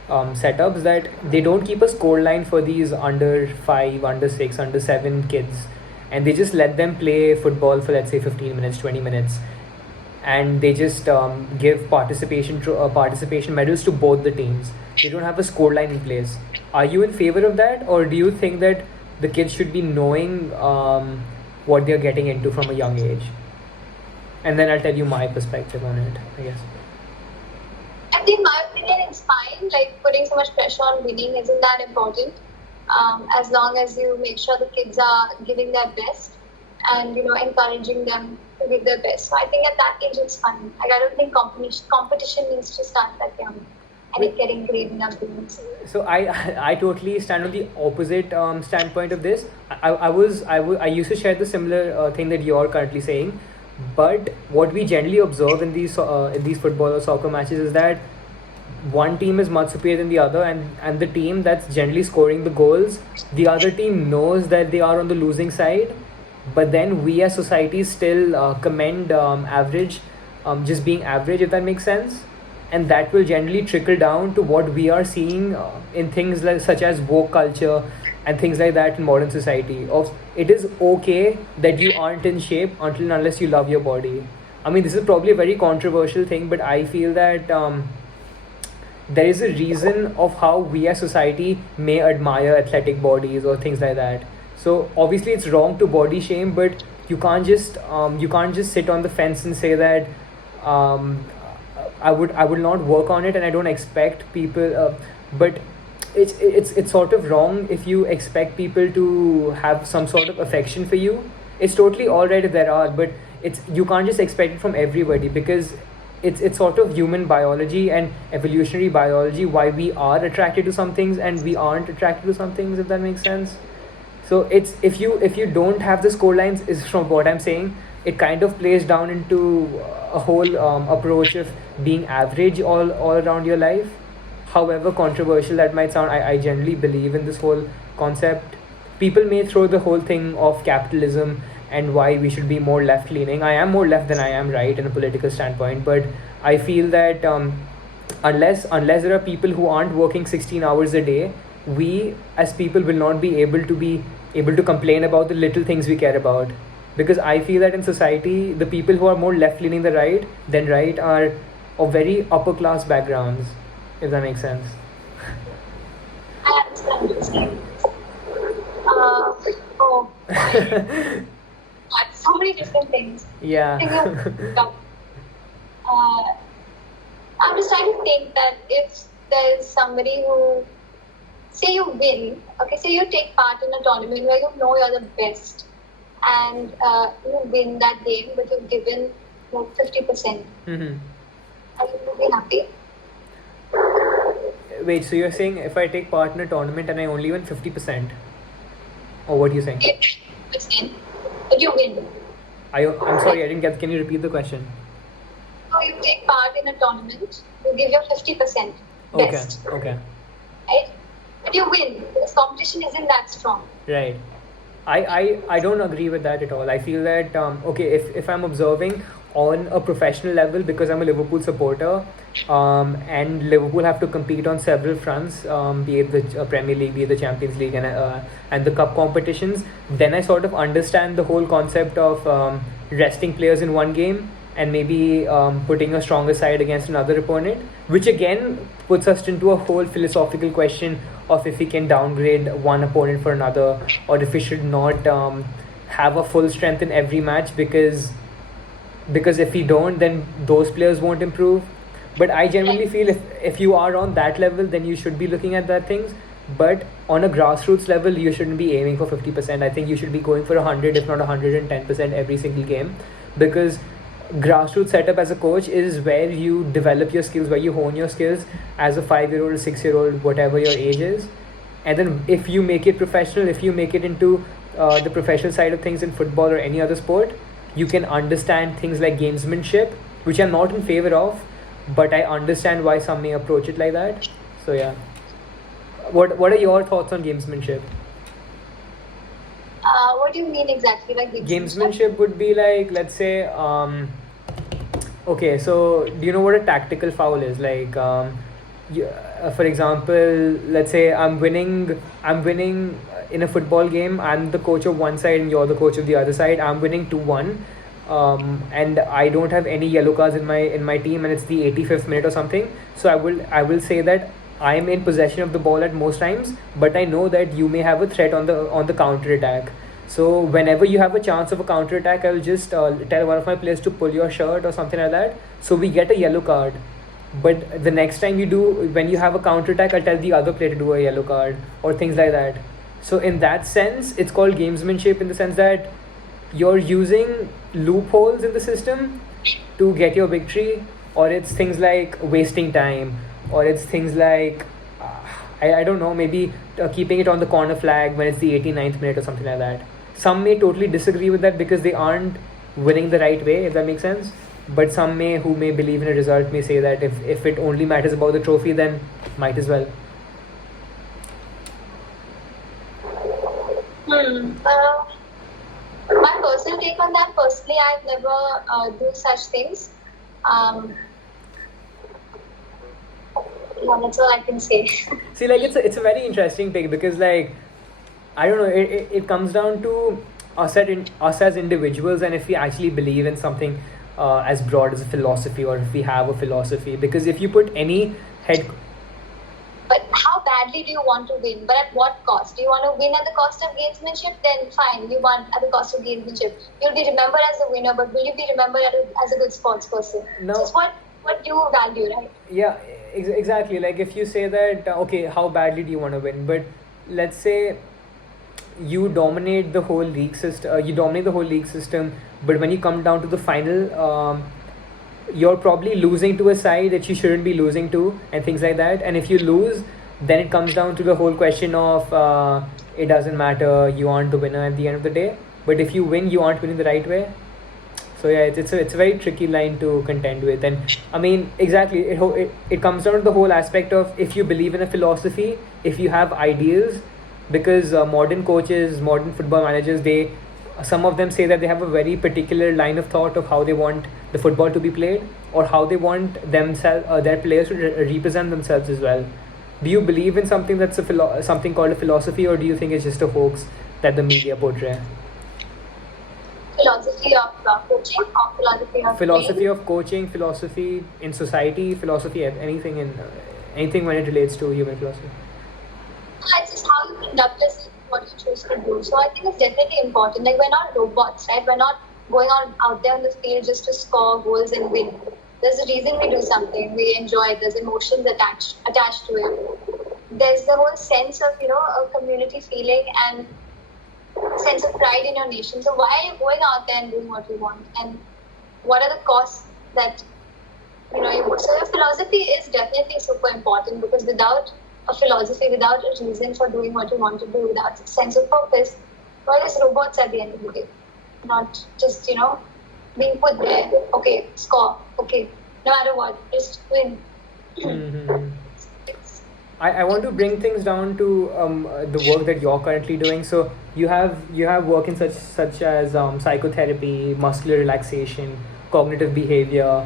setups that they don't keep a score line for these under 5, under 6, under 7 kids, and they just let them play football for, let's say, 15 minutes, 20 minutes, and they just give participation medals to both the teams. They don't have a score line in place. Are you in favor of that, or do you think that the kids should be knowing what they're getting into from a young age. And then I'll tell you my perspective on it, I guess. I think, in my opinion, it's fine. Like, putting so much pressure on winning isn't that important. As long as you make sure the kids are giving their best and, encouraging them to give their best. So I think at that age it's fine. Like, I don't think competition needs to start that young and it getting engraved in our brains. So I totally stand on the opposite standpoint of this. I used to share the similar thing that you're currently saying, but what we generally observe in these football or soccer matches is that one team is much superior than the other, and the team that's generally scoring the goals, the other team knows that they are on the losing side, but then we as society still commend average, just being average, if that makes sense. And that will generally trickle down to what we are seeing in things like such as woke culture and things like that in modern society. Of it is okay that you aren't in shape until and unless you love your body. I mean, this is probably a very controversial thing, but I feel that there is a reason of how we as society may admire athletic bodies or things like that. So obviously it's wrong to body shame, but you can't just sit on the fence and say that I would not work on it, and I don't expect people. But it's sort of wrong if you expect people to have some sort of affection for you. It's totally alright if there are, but you can't just expect it from everybody, because it's sort of human biology and evolutionary biology why we are attracted to some things and we aren't attracted to some things, if that makes sense. So it's if you don't have the score lines, is from what I'm saying, it kind of plays down into a whole approach of being average all around your life. However controversial that might sound, I generally believe in this whole concept. People may throw the whole thing of capitalism and why we should be more left leaning. I am more left than I am right in a political standpoint, but I feel that unless there are people who aren't working 16 hours a day, we as people will not be able to complain about the little things we care about. Because I feel that in society, the people who are more left leaning than right are of very upper class backgrounds, if that makes sense. I understand what you're saying. So many different things. Yeah. I'm just trying to think that if there is somebody who, say you win, okay, say you take part in a tournament where you know you're the best, and you win that game, but you've given 50%. Mm-hmm. Are you be happy? Wait, so you're saying if I take part in a tournament and I only win 50%? Or what are you saying? 50%, but you win. I'm sorry, I didn't get. Can you repeat the question? So you take part in a tournament, you give your 50% best. Okay. Right? But you win, because competition isn't that strong. Right. I don't agree with that at all. I feel that okay, if I'm observing on a professional level, because I'm a Liverpool supporter, and Liverpool have to compete on several fronts, be it the Premier League, be it the Champions League, and the cup competitions, then I sort of understand the whole concept of resting players in one game and maybe putting a stronger side against another opponent, which again puts us into a whole philosophical question of if we can downgrade one opponent for another, or if we should not have a full strength in every match, because if we don't, then those players won't improve. But I generally feel if you are on that level, then you should be looking at that things. But on a grassroots level, you shouldn't be aiming for 50%. I think you should be going for 100, if not 110% every single game, because grassroots setup as a coach is where you develop your skills, where you hone your skills as a 5-year-old, 6-year-old, whatever your age is. And then if you make it professional, if you make it into the professional side of things in football or any other sport, you can understand things like gamesmanship, which I'm not in favor of, but I understand why some may approach it like that. So yeah, what are your thoughts on gamesmanship? What do you mean exactly, like Gamesmanship would be like, let's say, okay, so do you know what a tactical foul is? Like, for example, let's say I'm winning in a football game. I'm the coach of one side and you're the coach of the other side. I'm winning 2-1, and I don't have any yellow cards in my team, and it's the 85th minute or something. So I will say that I'm in possession of the ball at most times, but I know that you may have a threat on the counter attack. So whenever you have a chance of a counter attack, I will just tell one of my players to pull your shirt or something like that. So we get a yellow card. But the next time you do, when you have a counter attack, I'll tell the other player to do a yellow card or things like that. So in that sense, it's called gamesmanship in the sense that you're using loopholes in the system to get your victory, or it's things like wasting time, or it's things like I don't know, maybe keeping it on the corner flag when it's the 89th minute or something like that. Some may totally disagree with that because they aren't winning the right way, if that makes sense. But some may, who may believe in a result, may say that if it only matters about the trophy, then might as well. My personal take on that, personally, I've never do such things. Yeah, that's all I can say. See, like it's a very interesting take because like I don't know, it comes down to us as individuals, and if we actually believe in something as broad as a philosophy, or if we have a philosophy. Because if you put any head, But how badly do you want to win? But at what cost? Do you want to win at the cost of gamesmanship? Then fine, you want at the cost of gamesmanship. You'll be remembered as a winner, but will you be remembered as a good sports person? No. So it's what you value, right? Yeah, exactly. Like if you say that, okay, how badly do you want to win? But let's say you dominate the whole league system, but when you come down to the final, you're probably losing to a side that you shouldn't be losing to, and things like that. And if you lose, then it comes down to the whole question of it doesn't matter, you aren't the winner at the end of the day. But if you win, you aren't winning the right way. So yeah, it's a very tricky line to contend with. And I mean, exactly, it comes down to the whole aspect of if you believe in a philosophy, if you have ideals. Because modern coaches, modern football managers, some of them say that they have a very particular line of thought of how they want the football to be played, or how they want their players to represent themselves as well. Do you believe in something that's something called a philosophy, or do you think it's just a hoax that the media portray? Philosophy of coaching, or philosophy of coaching, philosophy in society, philosophy anything when it relates to human philosophy. It's just how you conduct yourself, what you choose to do. So I think it's definitely important. Like, we're not robots, right? We're not going out there on the field just to score goals and win. There's a reason we do something. We enjoy it. There's emotions attached to it. There's the whole sense of, a community feeling and sense of pride in your nation. So why are you going out there and doing what you want? And what are the costs that, you want? So your philosophy is definitely super important, because without a philosophy, without a reason for doing what you want to do, without a sense of purpose, we're just robots at the end of the day. Not just, being put there, okay, score, okay, no matter what, just win. Mm-hmm. I want to bring things down to the work that you're currently doing. So you have work in such as psychotherapy, muscular relaxation, cognitive behavior,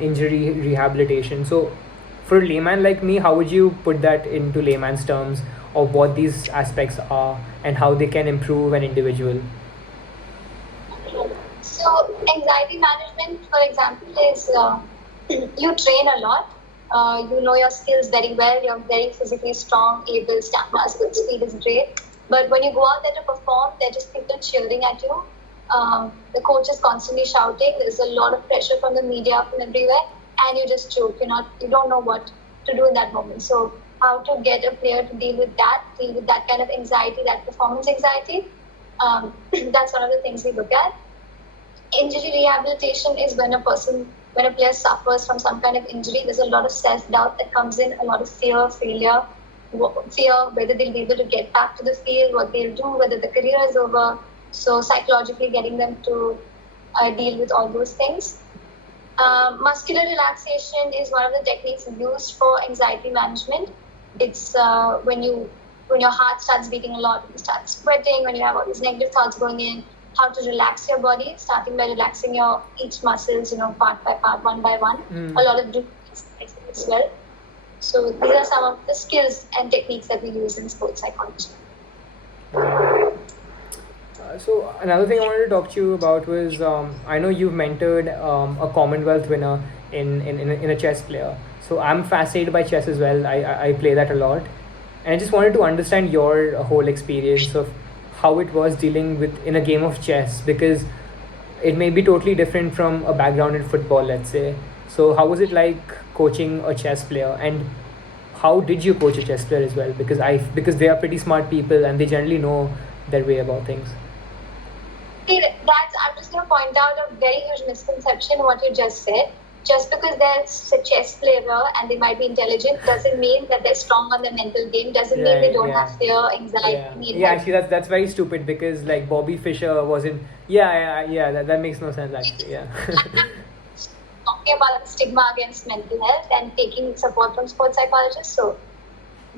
injury rehabilitation. So for a layman like me, how would you put that into layman's terms of what these aspects are and how they can improve an individual? So anxiety management, for example, is you train a lot. You know your skills very well. You're very physically strong, able, stamina is good, speed is great. But when you go out there to perform, there are just people cheering at you. The coach is constantly shouting. There's a lot of pressure from the media, from everywhere, and you just choke. You don't know what to do in that moment. So how to get a player to deal with that kind of anxiety, that performance anxiety, that's one of the things we look at. Injury rehabilitation is when a player suffers from some kind of injury. There's a lot of self-doubt that comes in, a lot of fear, failure, fear whether they'll be able to get back to the field, what they'll do, whether the career is over. So psychologically getting them to deal with all those things. Muscular relaxation is one of the techniques used for anxiety management. It's when your heart starts beating a lot, when you start sweating, when you have all these negative thoughts going in, how to relax your body, starting by relaxing your each muscles, part by part, one by one. A lot of different exercises as well. So these are some of the skills and techniques that we use in sports psychology. So another thing I wanted to talk to you about was I know you've mentored a commonwealth winner in a chess player. So I'm fascinated by chess as well. I play that a lot, and I just wanted to understand your whole experience of how it was dealing with in a game of chess, because it may be totally different from a background in football, let's say. So how was it like coaching a chess player, and how did you coach a chess player as well? Because they are pretty smart people and they generally know their way about things. I'm just going to point out a very huge misconception in what you just said. Just because they're a chess player and they might be intelligent doesn't mean that they're strong on the mental game, doesn't mean they don't have fear, anxiety, Yeah, actually that's very stupid, because like Bobby Fischer wasn't. That makes no sense actually. Yeah. Talking about the stigma against mental health and taking support from sports psychologists, so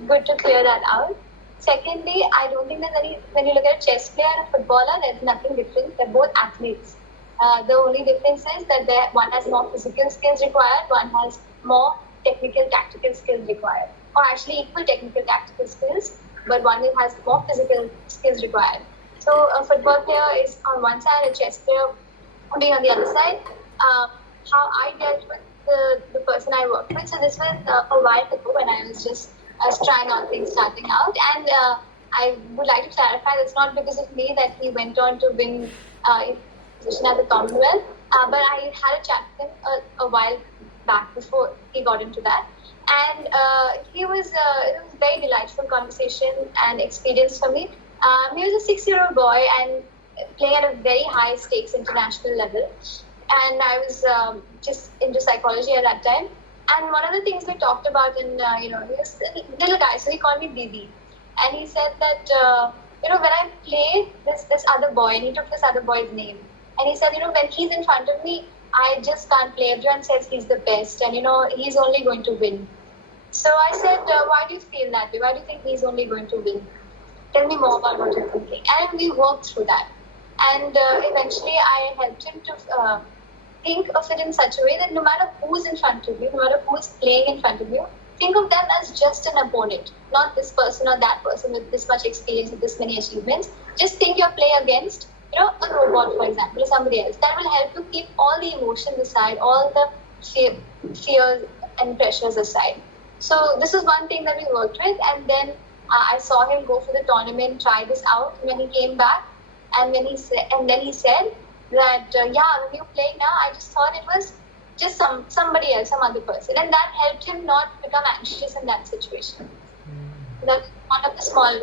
good to clear that out. Secondly, I don't think that when you look at a chess player and a footballer, there's nothing different. They're both athletes. The only difference is that one has more physical skills required, one has more technical, tactical skills required. Or actually equal technical, tactical skills, but one has more physical skills required. So a football player is on one side, a chess player being on the other side. How I dealt with the person I worked with, so this was a while ago when I was just trying out things, starting out. And I would like to clarify, that's not because of me that he went on to win position at the Commonwealth, but I had a chat with him a while back before he got into that, and it was a very delightful conversation and experience for me. He was a 6-year-old boy and playing at a very high stakes international level, and I was just into psychology at that time. And one of the things we talked about, and he was a little guy, so he called me Didi, and he said that when I play this other boy, and he took this other boy's name. And he said, when he's in front of me, I just can't play. Everyone says he's the best and, he's only going to win. So I said, why do you feel that way? Why do you think he's only going to win? Tell me more about what you're thinking. And we worked through that. And eventually I helped him to think of it in such a way that no matter who's in front of you, no matter who's playing in front of you, think of them as just an opponent, not this person or that person with this much experience, with this many achievements. Just think you're playing against a robot, for example, or somebody else. That will help you keep all the emotions aside, all the fears and pressures aside. So this is one thing that we worked with, and then I saw him go for the tournament, try this out. When he came back, and then he said that when you're playing now, I just thought it was just somebody else, some other person, and that helped him not become anxious in that situation. That's one of the small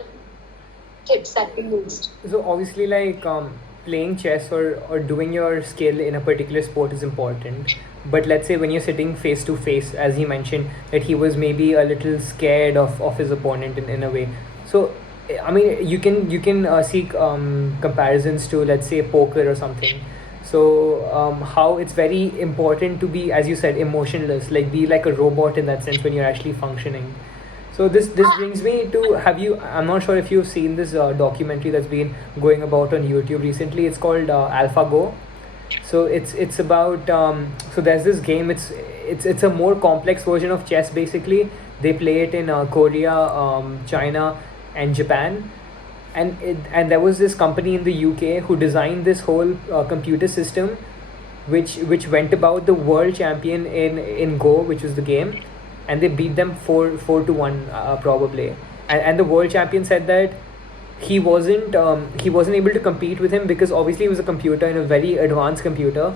tips that we used. So obviously, like playing chess or doing your skill in a particular sport is important, but let's say when you're sitting face to face, as he mentioned that he was maybe a little scared of his opponent in a way. So I mean, you can seek comparisons to, let's say, poker or something. So how it's very important to be, as you said, emotionless, like be like a robot in that sense when you're actually functioning. So this brings me to, I'm not sure if you've seen this documentary that's been going about on YouTube recently. It's called AlphaGo. So it's about so there's this game. It's a more complex version of chess. Basically, they play it in Korea, China, and Japan. And there was this company in the UK who designed this whole computer system, which went about the world champion in Go, which was the game, and they beat them 4-1 probably. And the world champion said that he wasn't able to compete with him because obviously it was a computer and a very advanced computer,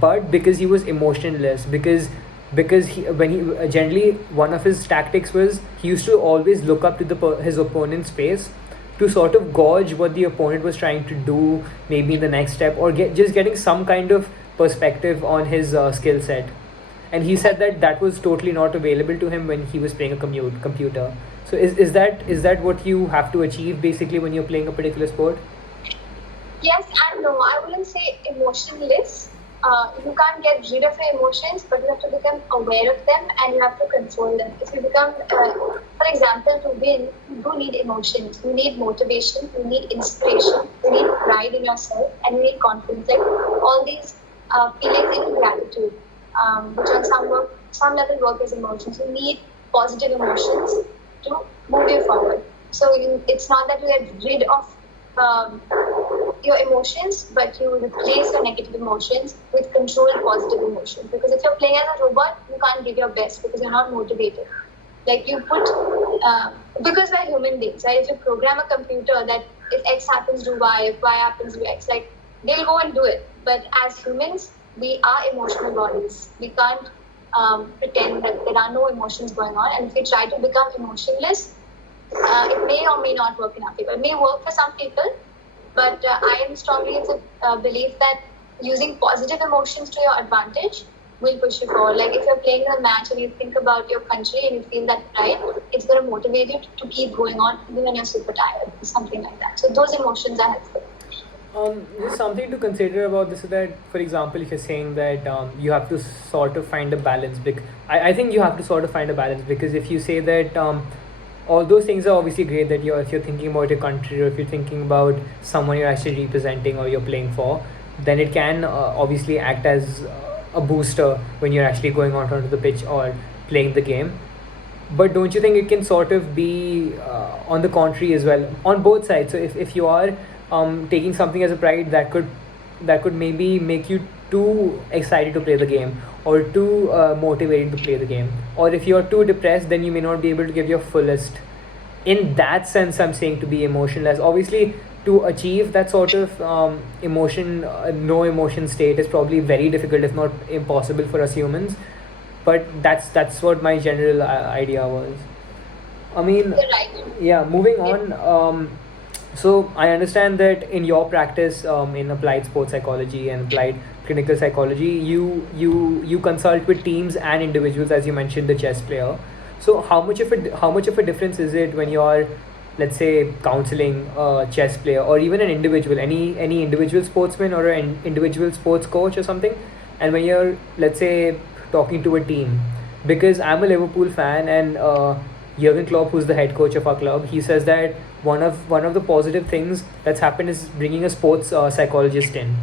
but because he was emotionless, because generally one of his tactics was he used to always look up to his opponent's face to sort of gauge what the opponent was trying to do, maybe in the next step, or getting some kind of perspective on his skill set. And he said that was totally not available to him when he was playing a computer. So is that what you have to achieve basically when you're playing a particular sport? Yes and no. I wouldn't say emotionless. You can't get rid of your emotions, but you have to become aware of them and you have to control them. If you become, for example, to win, you do need emotions. You need motivation, you need inspiration, you need pride in yourself, and you need confidence. Like all these feelings, even gratitude, which on some level work as emotions. You need positive emotions to move you forward. So it's not that you get rid of your emotions, but you replace your negative emotions with controlled positive emotions. Because if you're playing as a robot, you can't give your best because you're not motivated. Like you put because we're human beings, right? If you program a computer that if X happens, do Y, if Y happens, do X, like they'll go and do it. But as humans, we are emotional bodies. We can't pretend that there are no emotions going on. And if we try to become emotionless, it may or may not work in our favor. It may work for some people, but I am strongly in the belief that using positive emotions to your advantage will push you forward. Like if you're playing a match and you think about your country and you feel that pride, it's going to motivate you to keep going on even when you're super tired, something like that. So those emotions are helpful. Just something to consider about this is that, for example, if you're saying that you have to sort of find a balance, I think you have to sort of find a balance, because if you say that all those things are obviously great, that if you're thinking about your country, or if you're thinking about someone you're actually representing or you're playing for, then it can obviously act as a booster when you're actually going out onto the pitch or playing the game. But don't you think it can sort of be on the contrary as well, on both sides? So if you are taking something as a pride, that could maybe make you too excited to play the game, or too motivated to play the game. Or if you're too depressed, then you may not be able to give your fullest. In that sense, I'm saying to be emotionless. Obviously, to achieve that sort of no emotion state is probably very difficult, if not impossible, for us humans. But that's what my general idea was. I mean, You're right. yeah. Moving on. So I understand that in your practice, in applied sports psychology and applied clinical psychology, you consult with teams and individuals, as you mentioned, the chess player. So how much of a difference is it when you're, let's say, counseling a chess player, or even an individual, any individual sportsman, or an individual sports coach or something, and when you're, let's say, talking to a team? Because I'm a Liverpool fan, and Jurgen Klopp, who's the head coach of our club, he says that one of the positive things that's happened is bringing a sports psychologist in,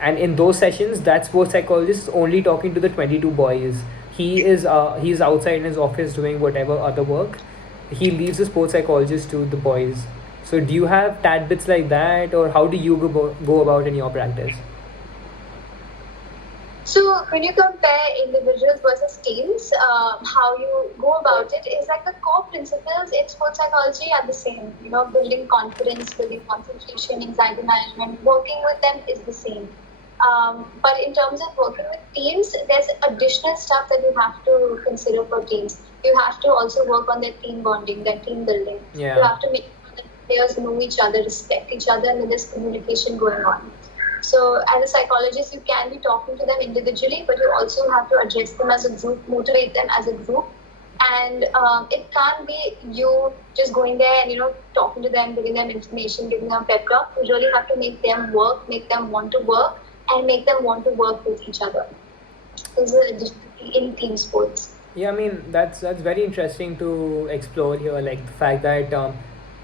and in those sessions, that sports psychologist is only talking to the 22 boys. He's outside in his office doing whatever other work. He leaves the sports psychologist to the boys. So do you have tad bits like that, or how do you go about in your practice? So when you compare individuals versus teams, how you go about it is like the core principles in sports psychology are the same. Building confidence, building concentration, anxiety management, working with them is the same. But in terms of working with teams, there's additional stuff that you have to consider for teams. You have to also work on their team bonding, their team building. Yeah. You have to make sure that players know each other, respect each other, and there's communication going on. So as a psychologist, you can be talking to them individually, but you also have to address them as a group, motivate them as a group. And it can't be you just going there and, talking to them, giving them information, giving them pep talk. You really have to make them work, make them want to work, and make them want to work with each other. This is a difficulty in team sports. Yeah, I mean, that's very interesting to explore here, like the fact that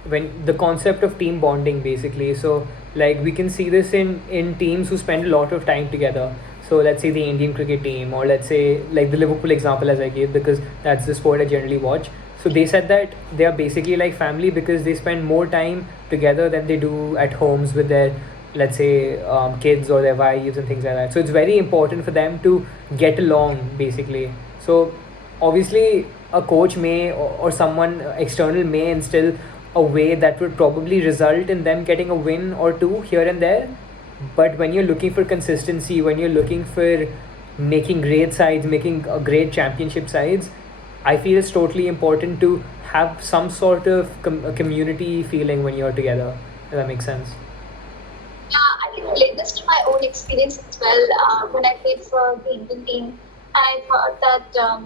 when the concept of team bonding, basically. So like we can see this in teams who spend a lot of time together. So let's say the Indian cricket team, or let's say like the Liverpool example as I gave, because that's the sport I generally watch. So they said that they are basically like family, because they spend more time together than they do at homes with their, let's say, kids or their wives and things like that. So it's very important for them to get along, basically. So obviously a coach may, or someone external may instill a way that would probably result in them getting a win or two here and there. But when you're looking for consistency, when you're looking for making great sides, making a great championship sides, I feel it's totally important to have some sort of community feeling when you're together. Does that make sense? Yeah, I can relate this to my own experience as well. When I played for the Indian team, I thought that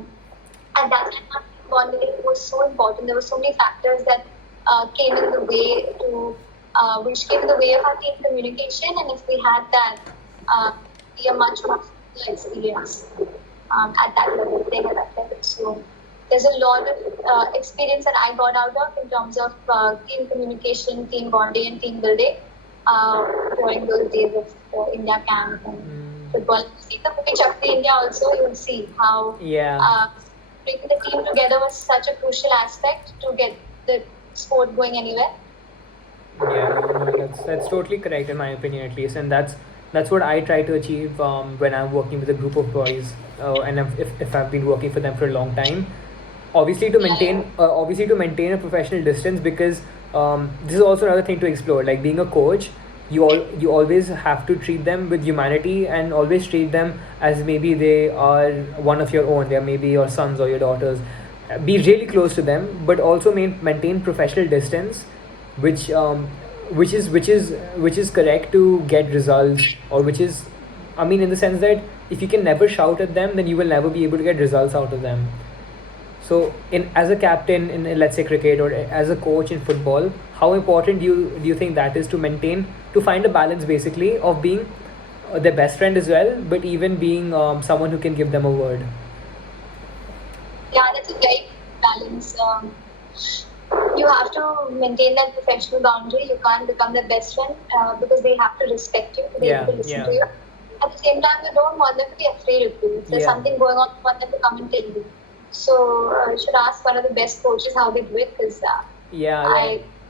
at that time, bonding was so important. There were so many factors that came in the way which came in the way of our team communication, and if we had that, be a much more experience at that level, playing at that level. So there's a lot of experience that I got out of in terms of team communication, team bonding, and team building during those days of India camp and football. If you see the movie Chakti India also, you'll see how bringing the team together was such a crucial aspect to get the sport going anywhere. Yeah, that's totally correct in my opinion, at least, and that's what I try to achieve when I'm working with a group of boys, and if I've been working for them for a long time. obviously to maintain a professional distance, because this is also another thing to explore. Like being a coach, you always have to treat them with humanity, and always treat them as maybe they are one of your own. They are maybe your sons or your daughters. Be really close to them, but also maintain professional distance, which which is correct to get results, or which is, I mean, in the sense that if you can never shout at them, then you will never be able to get results out of them. So, in as a captain in, let's say, cricket, or as a coach in football, how important do you think that is, to find a balance, basically, of being their best friend as well, but even being someone who can give them a word. Yeah, that's a very balance. You have to maintain that professional boundary. You can't become their best friend because they have to respect you. They have to listen to you. At the same time, you don't want them to be afraid of you. If there's something going on, you want them to come and tell you. So you should ask one of the best coaches how they do it, because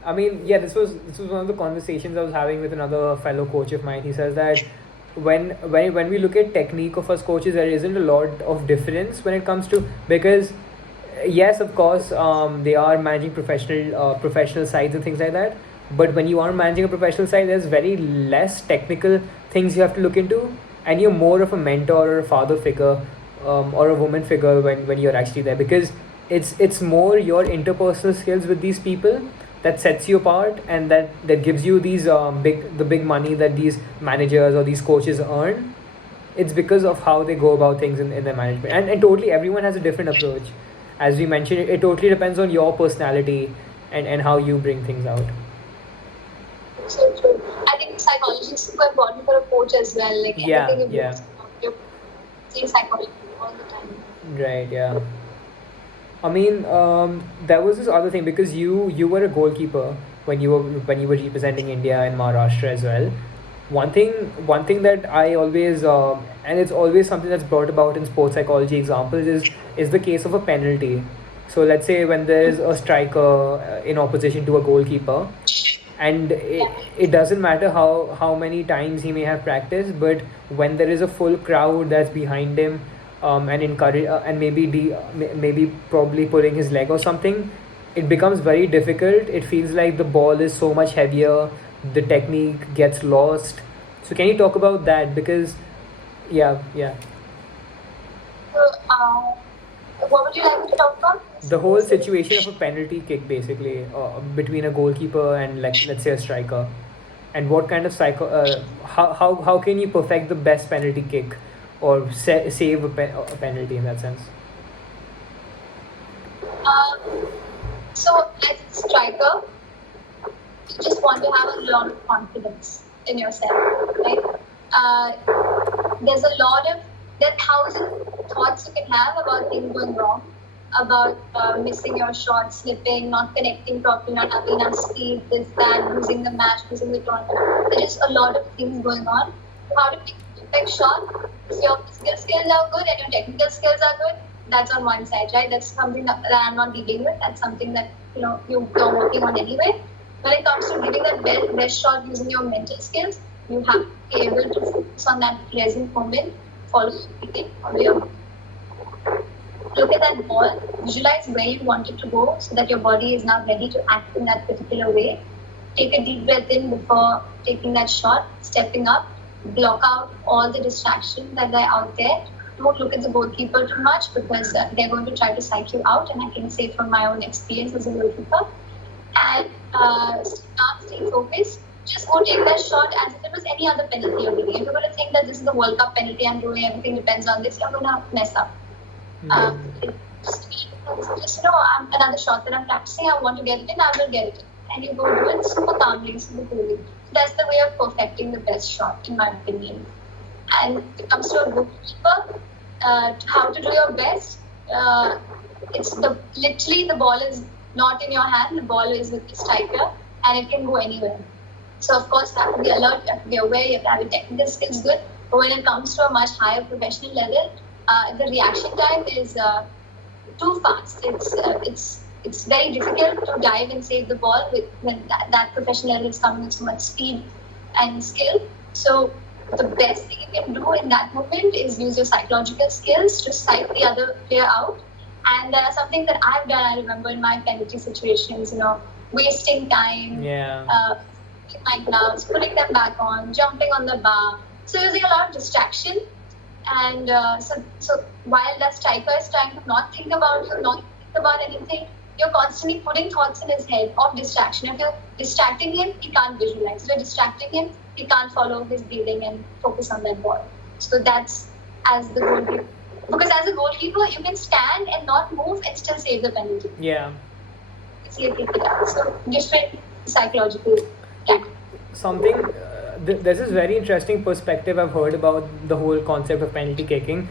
I mean, this was one of the conversations I was having with another fellow coach of mine. He says that when we look at technique of us coaches, there isn't a lot of difference when it comes to, because yes, of course, they are managing professional sides and things like that. But when you are managing a professional side, there's very less technical things you have to look into, and you're more of a mentor or a father figure, or a woman figure when you're actually there, because it's more your interpersonal skills with these people that sets you apart, and that gives you these big money that these managers or these coaches earn. It's because of how they go about things in their management, and totally everyone has a different approach. As we mentioned, it totally depends on your personality and how you bring things out. So true. I think psychology is super important for a coach as well. Like everything you do, you're seeing psychology all the time. Right. Yeah. I mean, there was this other thing, because you were a goalkeeper when you were representing India in Maharashtra as well. One thing that I always and it's always something that's brought about in sports psychology examples is the case of a penalty. So let's say when there is a striker in opposition to a goalkeeper, and it doesn't matter how many times he may have practiced, but when there is a full crowd that's behind him, and encourage and maybe probably pulling his leg or something, it becomes very difficult. It feels like the ball is so much heavier, the technique gets lost. So can you talk about that? Because So, what would you like to talk about? The whole situation of a penalty kick, basically, between a goalkeeper and, like, let's say, a striker, and what kind of how can you perfect the best penalty kick, or save a penalty in that sense? So, as a striker, you just want to have a lot of confidence in yourself, right? There are 1,000 thoughts you can have about things going wrong, about missing your shot, slipping, not connecting properly, not having enough speed, this, that, losing the match, losing the tournament. There is a lot of things going on. How to pick the perfect shot? If your physical skills are good and your technical skills are good, that's on one side, right? That's something that I'm not dealing with. That's something that you're working on anyway. When it comes to giving that best shot using your mental skills, you have to be able to focus on that present moment, follow your look at that ball, visualize where you want it to go so that your body is now ready to act in that particular way. Take a deep breath in before taking that shot, stepping up, block out all the distractions that are out there. Don't look at the goalkeeper too much, because they're going to try to psych you out, and I can say from my own experience as a goalkeeper. And stay focused. Just go take that shot as if it was any other penalty you're giving. If you're going to think that this is the World Cup penalty I'm doing, everything depends on this, you're going to mess up. Just another shot that I'm practicing, I want to get it in, I will get it in. And you go do it super calmly, super coolly. That's the way of perfecting the best shot, in my opinion. And when it comes to a goalkeeper, how to do your best, literally the ball is not in your hand, the ball is with the striker, and it can go anywhere. So of course you have to be alert, you have to be aware, you have to have your technical skills good. But when it comes to a much higher professional level, the reaction time is too fast. It's very difficult to dive and save the ball when that professional level is coming with so much speed and skill. So the best thing you can do in that moment is use your psychological skills to psych the other player out And something that I've done, I remember in my penalty situations, wasting time, putting my gloves, putting them back on, jumping on the bar. So using a lot of distraction. And so while the striker is trying to not think about you, not think about anything, you're constantly putting thoughts in his head of distraction. If you're distracting him, he can't visualize. If you're distracting him, he can't follow his breathing and focus on that ball. So that's as the goalkeeper. Because as a goalkeeper, you can stand and not move and still save the penalty. Yeah. It's so different psychological tactics. Something, there's this very interesting perspective I've heard about the whole concept of penalty kicking.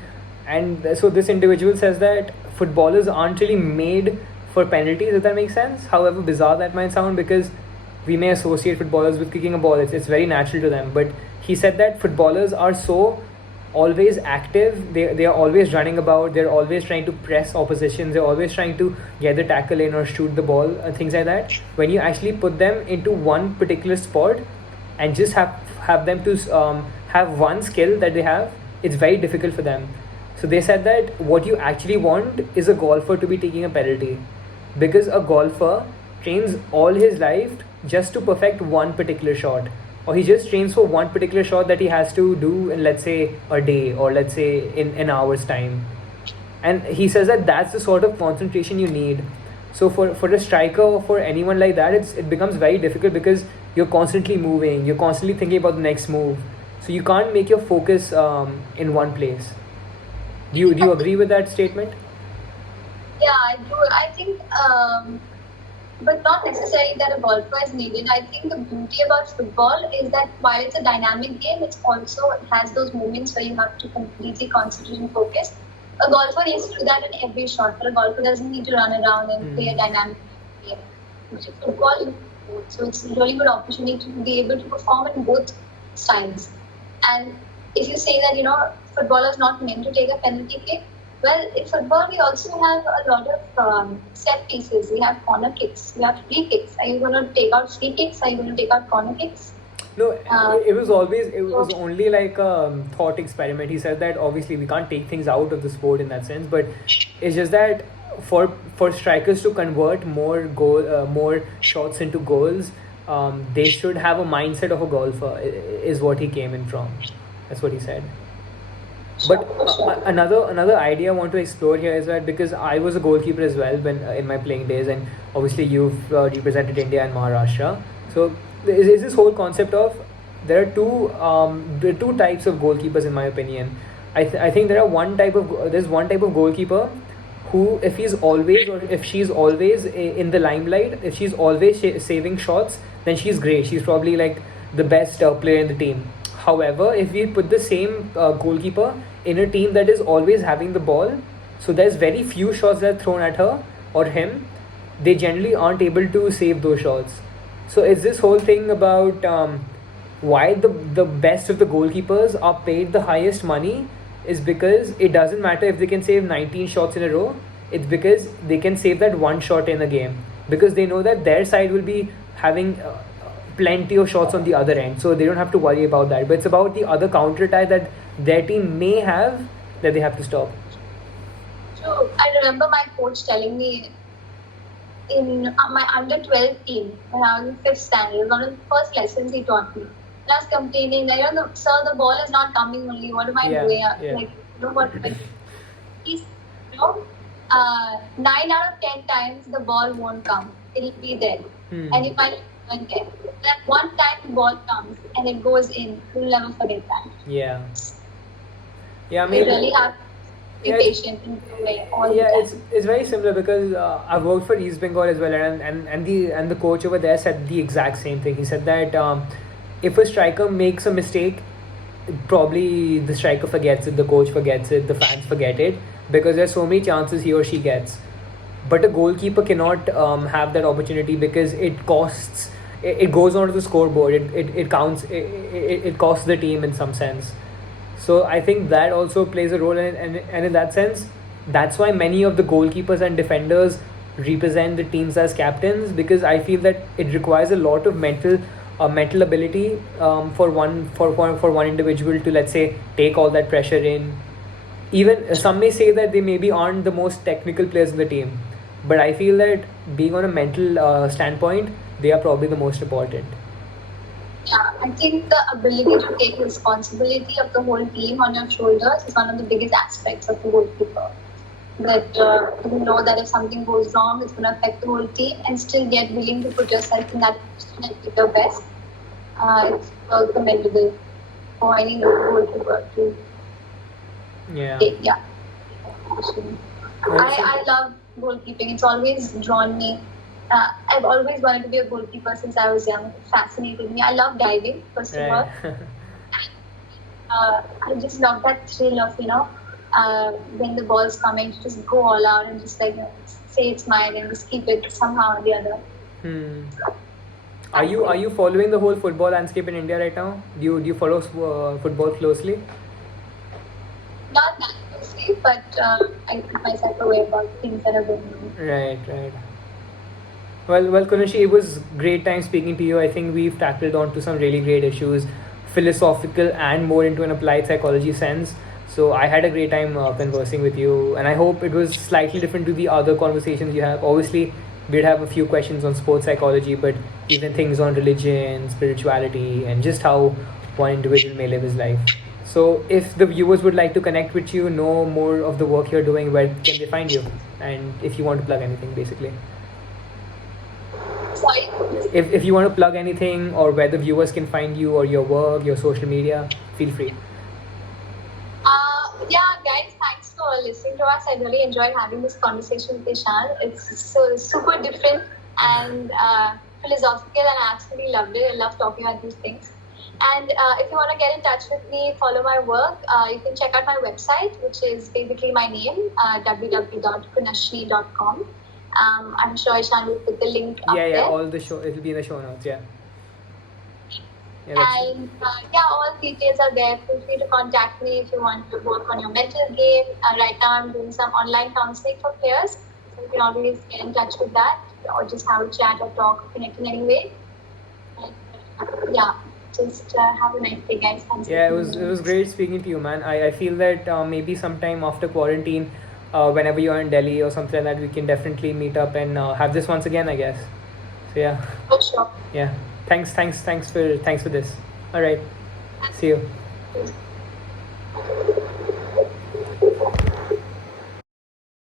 And so this individual says that footballers aren't really made for penalties, if that makes sense. However bizarre that might sound, because we may associate footballers with kicking a ball. It's very natural to them. But he said that footballers are so always active, they are always running about, they're always trying to press opposition, they're always trying to get the tackle in or shoot the ball, things like that. When you actually put them into one particular sport and just have them to have one skill that they have, it's very difficult for them. So they said that what you actually want is a golfer to be taking a penalty, because a golfer trains all his life just to perfect one particular shot, or he just trains for one particular shot that he has to do in, let's say, a day, or let's say in an hour's time. And he says that that's the sort of concentration you need. So for a striker or for anyone like that, it becomes very difficult, because you're constantly moving, you're constantly thinking about the next move, so you can't make your focus in one place. Do you agree with that statement? Yeah, I do. I think but not necessarily that a golfer is needed. I think the beauty about football is that while it's a dynamic game, it has those moments where you have to completely concentrate and focus. A golfer needs to do that in every shot, but a golfer doesn't need to run around and play a dynamic game. Football, so it's a really good opportunity to be able to perform in both styles. And if you say that, footballers not meant to take a penalty kick, well, in football, we also have a lot of set pieces. We have corner kicks. We have free kicks. Are you going to take out free kicks? Are you going to take out corner kicks? No, it was only like a thought experiment. He said that obviously we can't take things out of the sport in that sense, but it's just that for strikers to convert more shots into goals, they should have a mindset of a golfer, is what he came in from. That's what he said. But another idea I want to explore here is that, because I was a goalkeeper as well when in my playing days, and obviously you've represented India and Maharashtra. So is this whole concept of there are two types of goalkeepers in my opinion. I think there's one type of goalkeeper who, if he's always or if she's always in the limelight, if she's always saving shots, then she's great. She's probably like the best player in the team. However, if we put the same goalkeeper in a team that is always having the ball, so there's very few shots that are thrown at her or him, they generally aren't able to save those shots. So it's this whole thing about why the best of the goalkeepers are paid the highest money, is because it doesn't matter if they can save 19 shots in a row. It's because they can save that one shot in a game, because they know that their side will be having plenty of shots on the other end, so they don't have to worry about that. But it's about the other counter attack that their team may have that they have to stop. So I remember my coach telling me in my under 12 team when I was in 5th standard, one of the first lessons he taught me. And I was complaining that, sir, the ball is not coming only. What am I doing? Like, what am I doing? He's, 9 out of 10 times the ball won't come. It'll be there. And you might get. That one time the ball comes and it goes in, you'll never forget that. Yeah. I mean, you really have to be patient in the way all the time. It's very similar, because I've worked for East Bengal as well, and the coach over there said the exact same thing. He said that if a striker makes a mistake, probably the striker forgets it, the coach forgets it, the fans forget it, because there's so many chances he or she gets. But a goalkeeper cannot have that opportunity, because it costs. It goes onto the scoreboard. It counts. It costs the team in some sense. So I think that also plays a role, and in that sense, that's why many of the goalkeepers and defenders represent the teams as captains, because I feel that it requires a lot of mental ability for one individual to, let's say, take all that pressure in, even some may say that they maybe aren't the most technical players in the team, but I feel that being on a mental standpoint, they are probably the most important. Yeah, I think the ability to take responsibility of the whole team on your shoulders is one of the biggest aspects of the goalkeeper. That you know that if something goes wrong, it's going to affect the whole team, and still get willing to put yourself in that position and give your best. It's commendable for any goalkeeper to Yeah. take. Yeah. Well, I love goalkeeping. It's always drawn me. I've always wanted to be a goalkeeper since I was young. It fascinated me. I love diving, first of all. right. I just love that thrill of, when the ball's coming, to just go all out and just say it's mine and just keep it somehow or the other. Are you following the whole football landscape in India right now? Do you follow football closely? Not that closely, but I keep myself aware about things that are going on. Right. Well, Kunashi, it was great time speaking to you. I think we've tackled onto some really great issues, philosophical and more into an applied psychology sense. So I had a great time conversing with you, and I hope it was slightly different to the other conversations you have. Obviously, we'd have a few questions on sports psychology, but even things on religion, spirituality, and just how one individual may live his life. So if the viewers would like to connect with you, know more of the work you're doing, where can they find you? And if you want to plug anything, basically. Sorry? If you want to plug anything, or where the viewers can find you or your work, your social media, feel free. Yeah, guys, thanks for listening to us. I really enjoyed having this conversation with Ishan. It's so super different and philosophical, and I absolutely loved it. I love talking about these things. And if you want to get in touch with me, follow my work, you can check out my website, which is basically my name, www.kunashni.com. I'm sure Ishan will put the link up there. All the show, it'll be in the show notes. And all details are there. Feel free to contact me if you want to work on your mental game. Right now, I'm doing some online counseling for players, so you can always get in touch with that, or just have a chat or talk, connect in any way. And, just have a nice day, guys. Thanks. It was great speaking to you, man. I feel that maybe sometime after quarantine, whenever you're in Delhi or something like that, we can definitely meet up and have this once again, I guess. So yeah. For sure. Yeah. Thanks for this. All right. See you.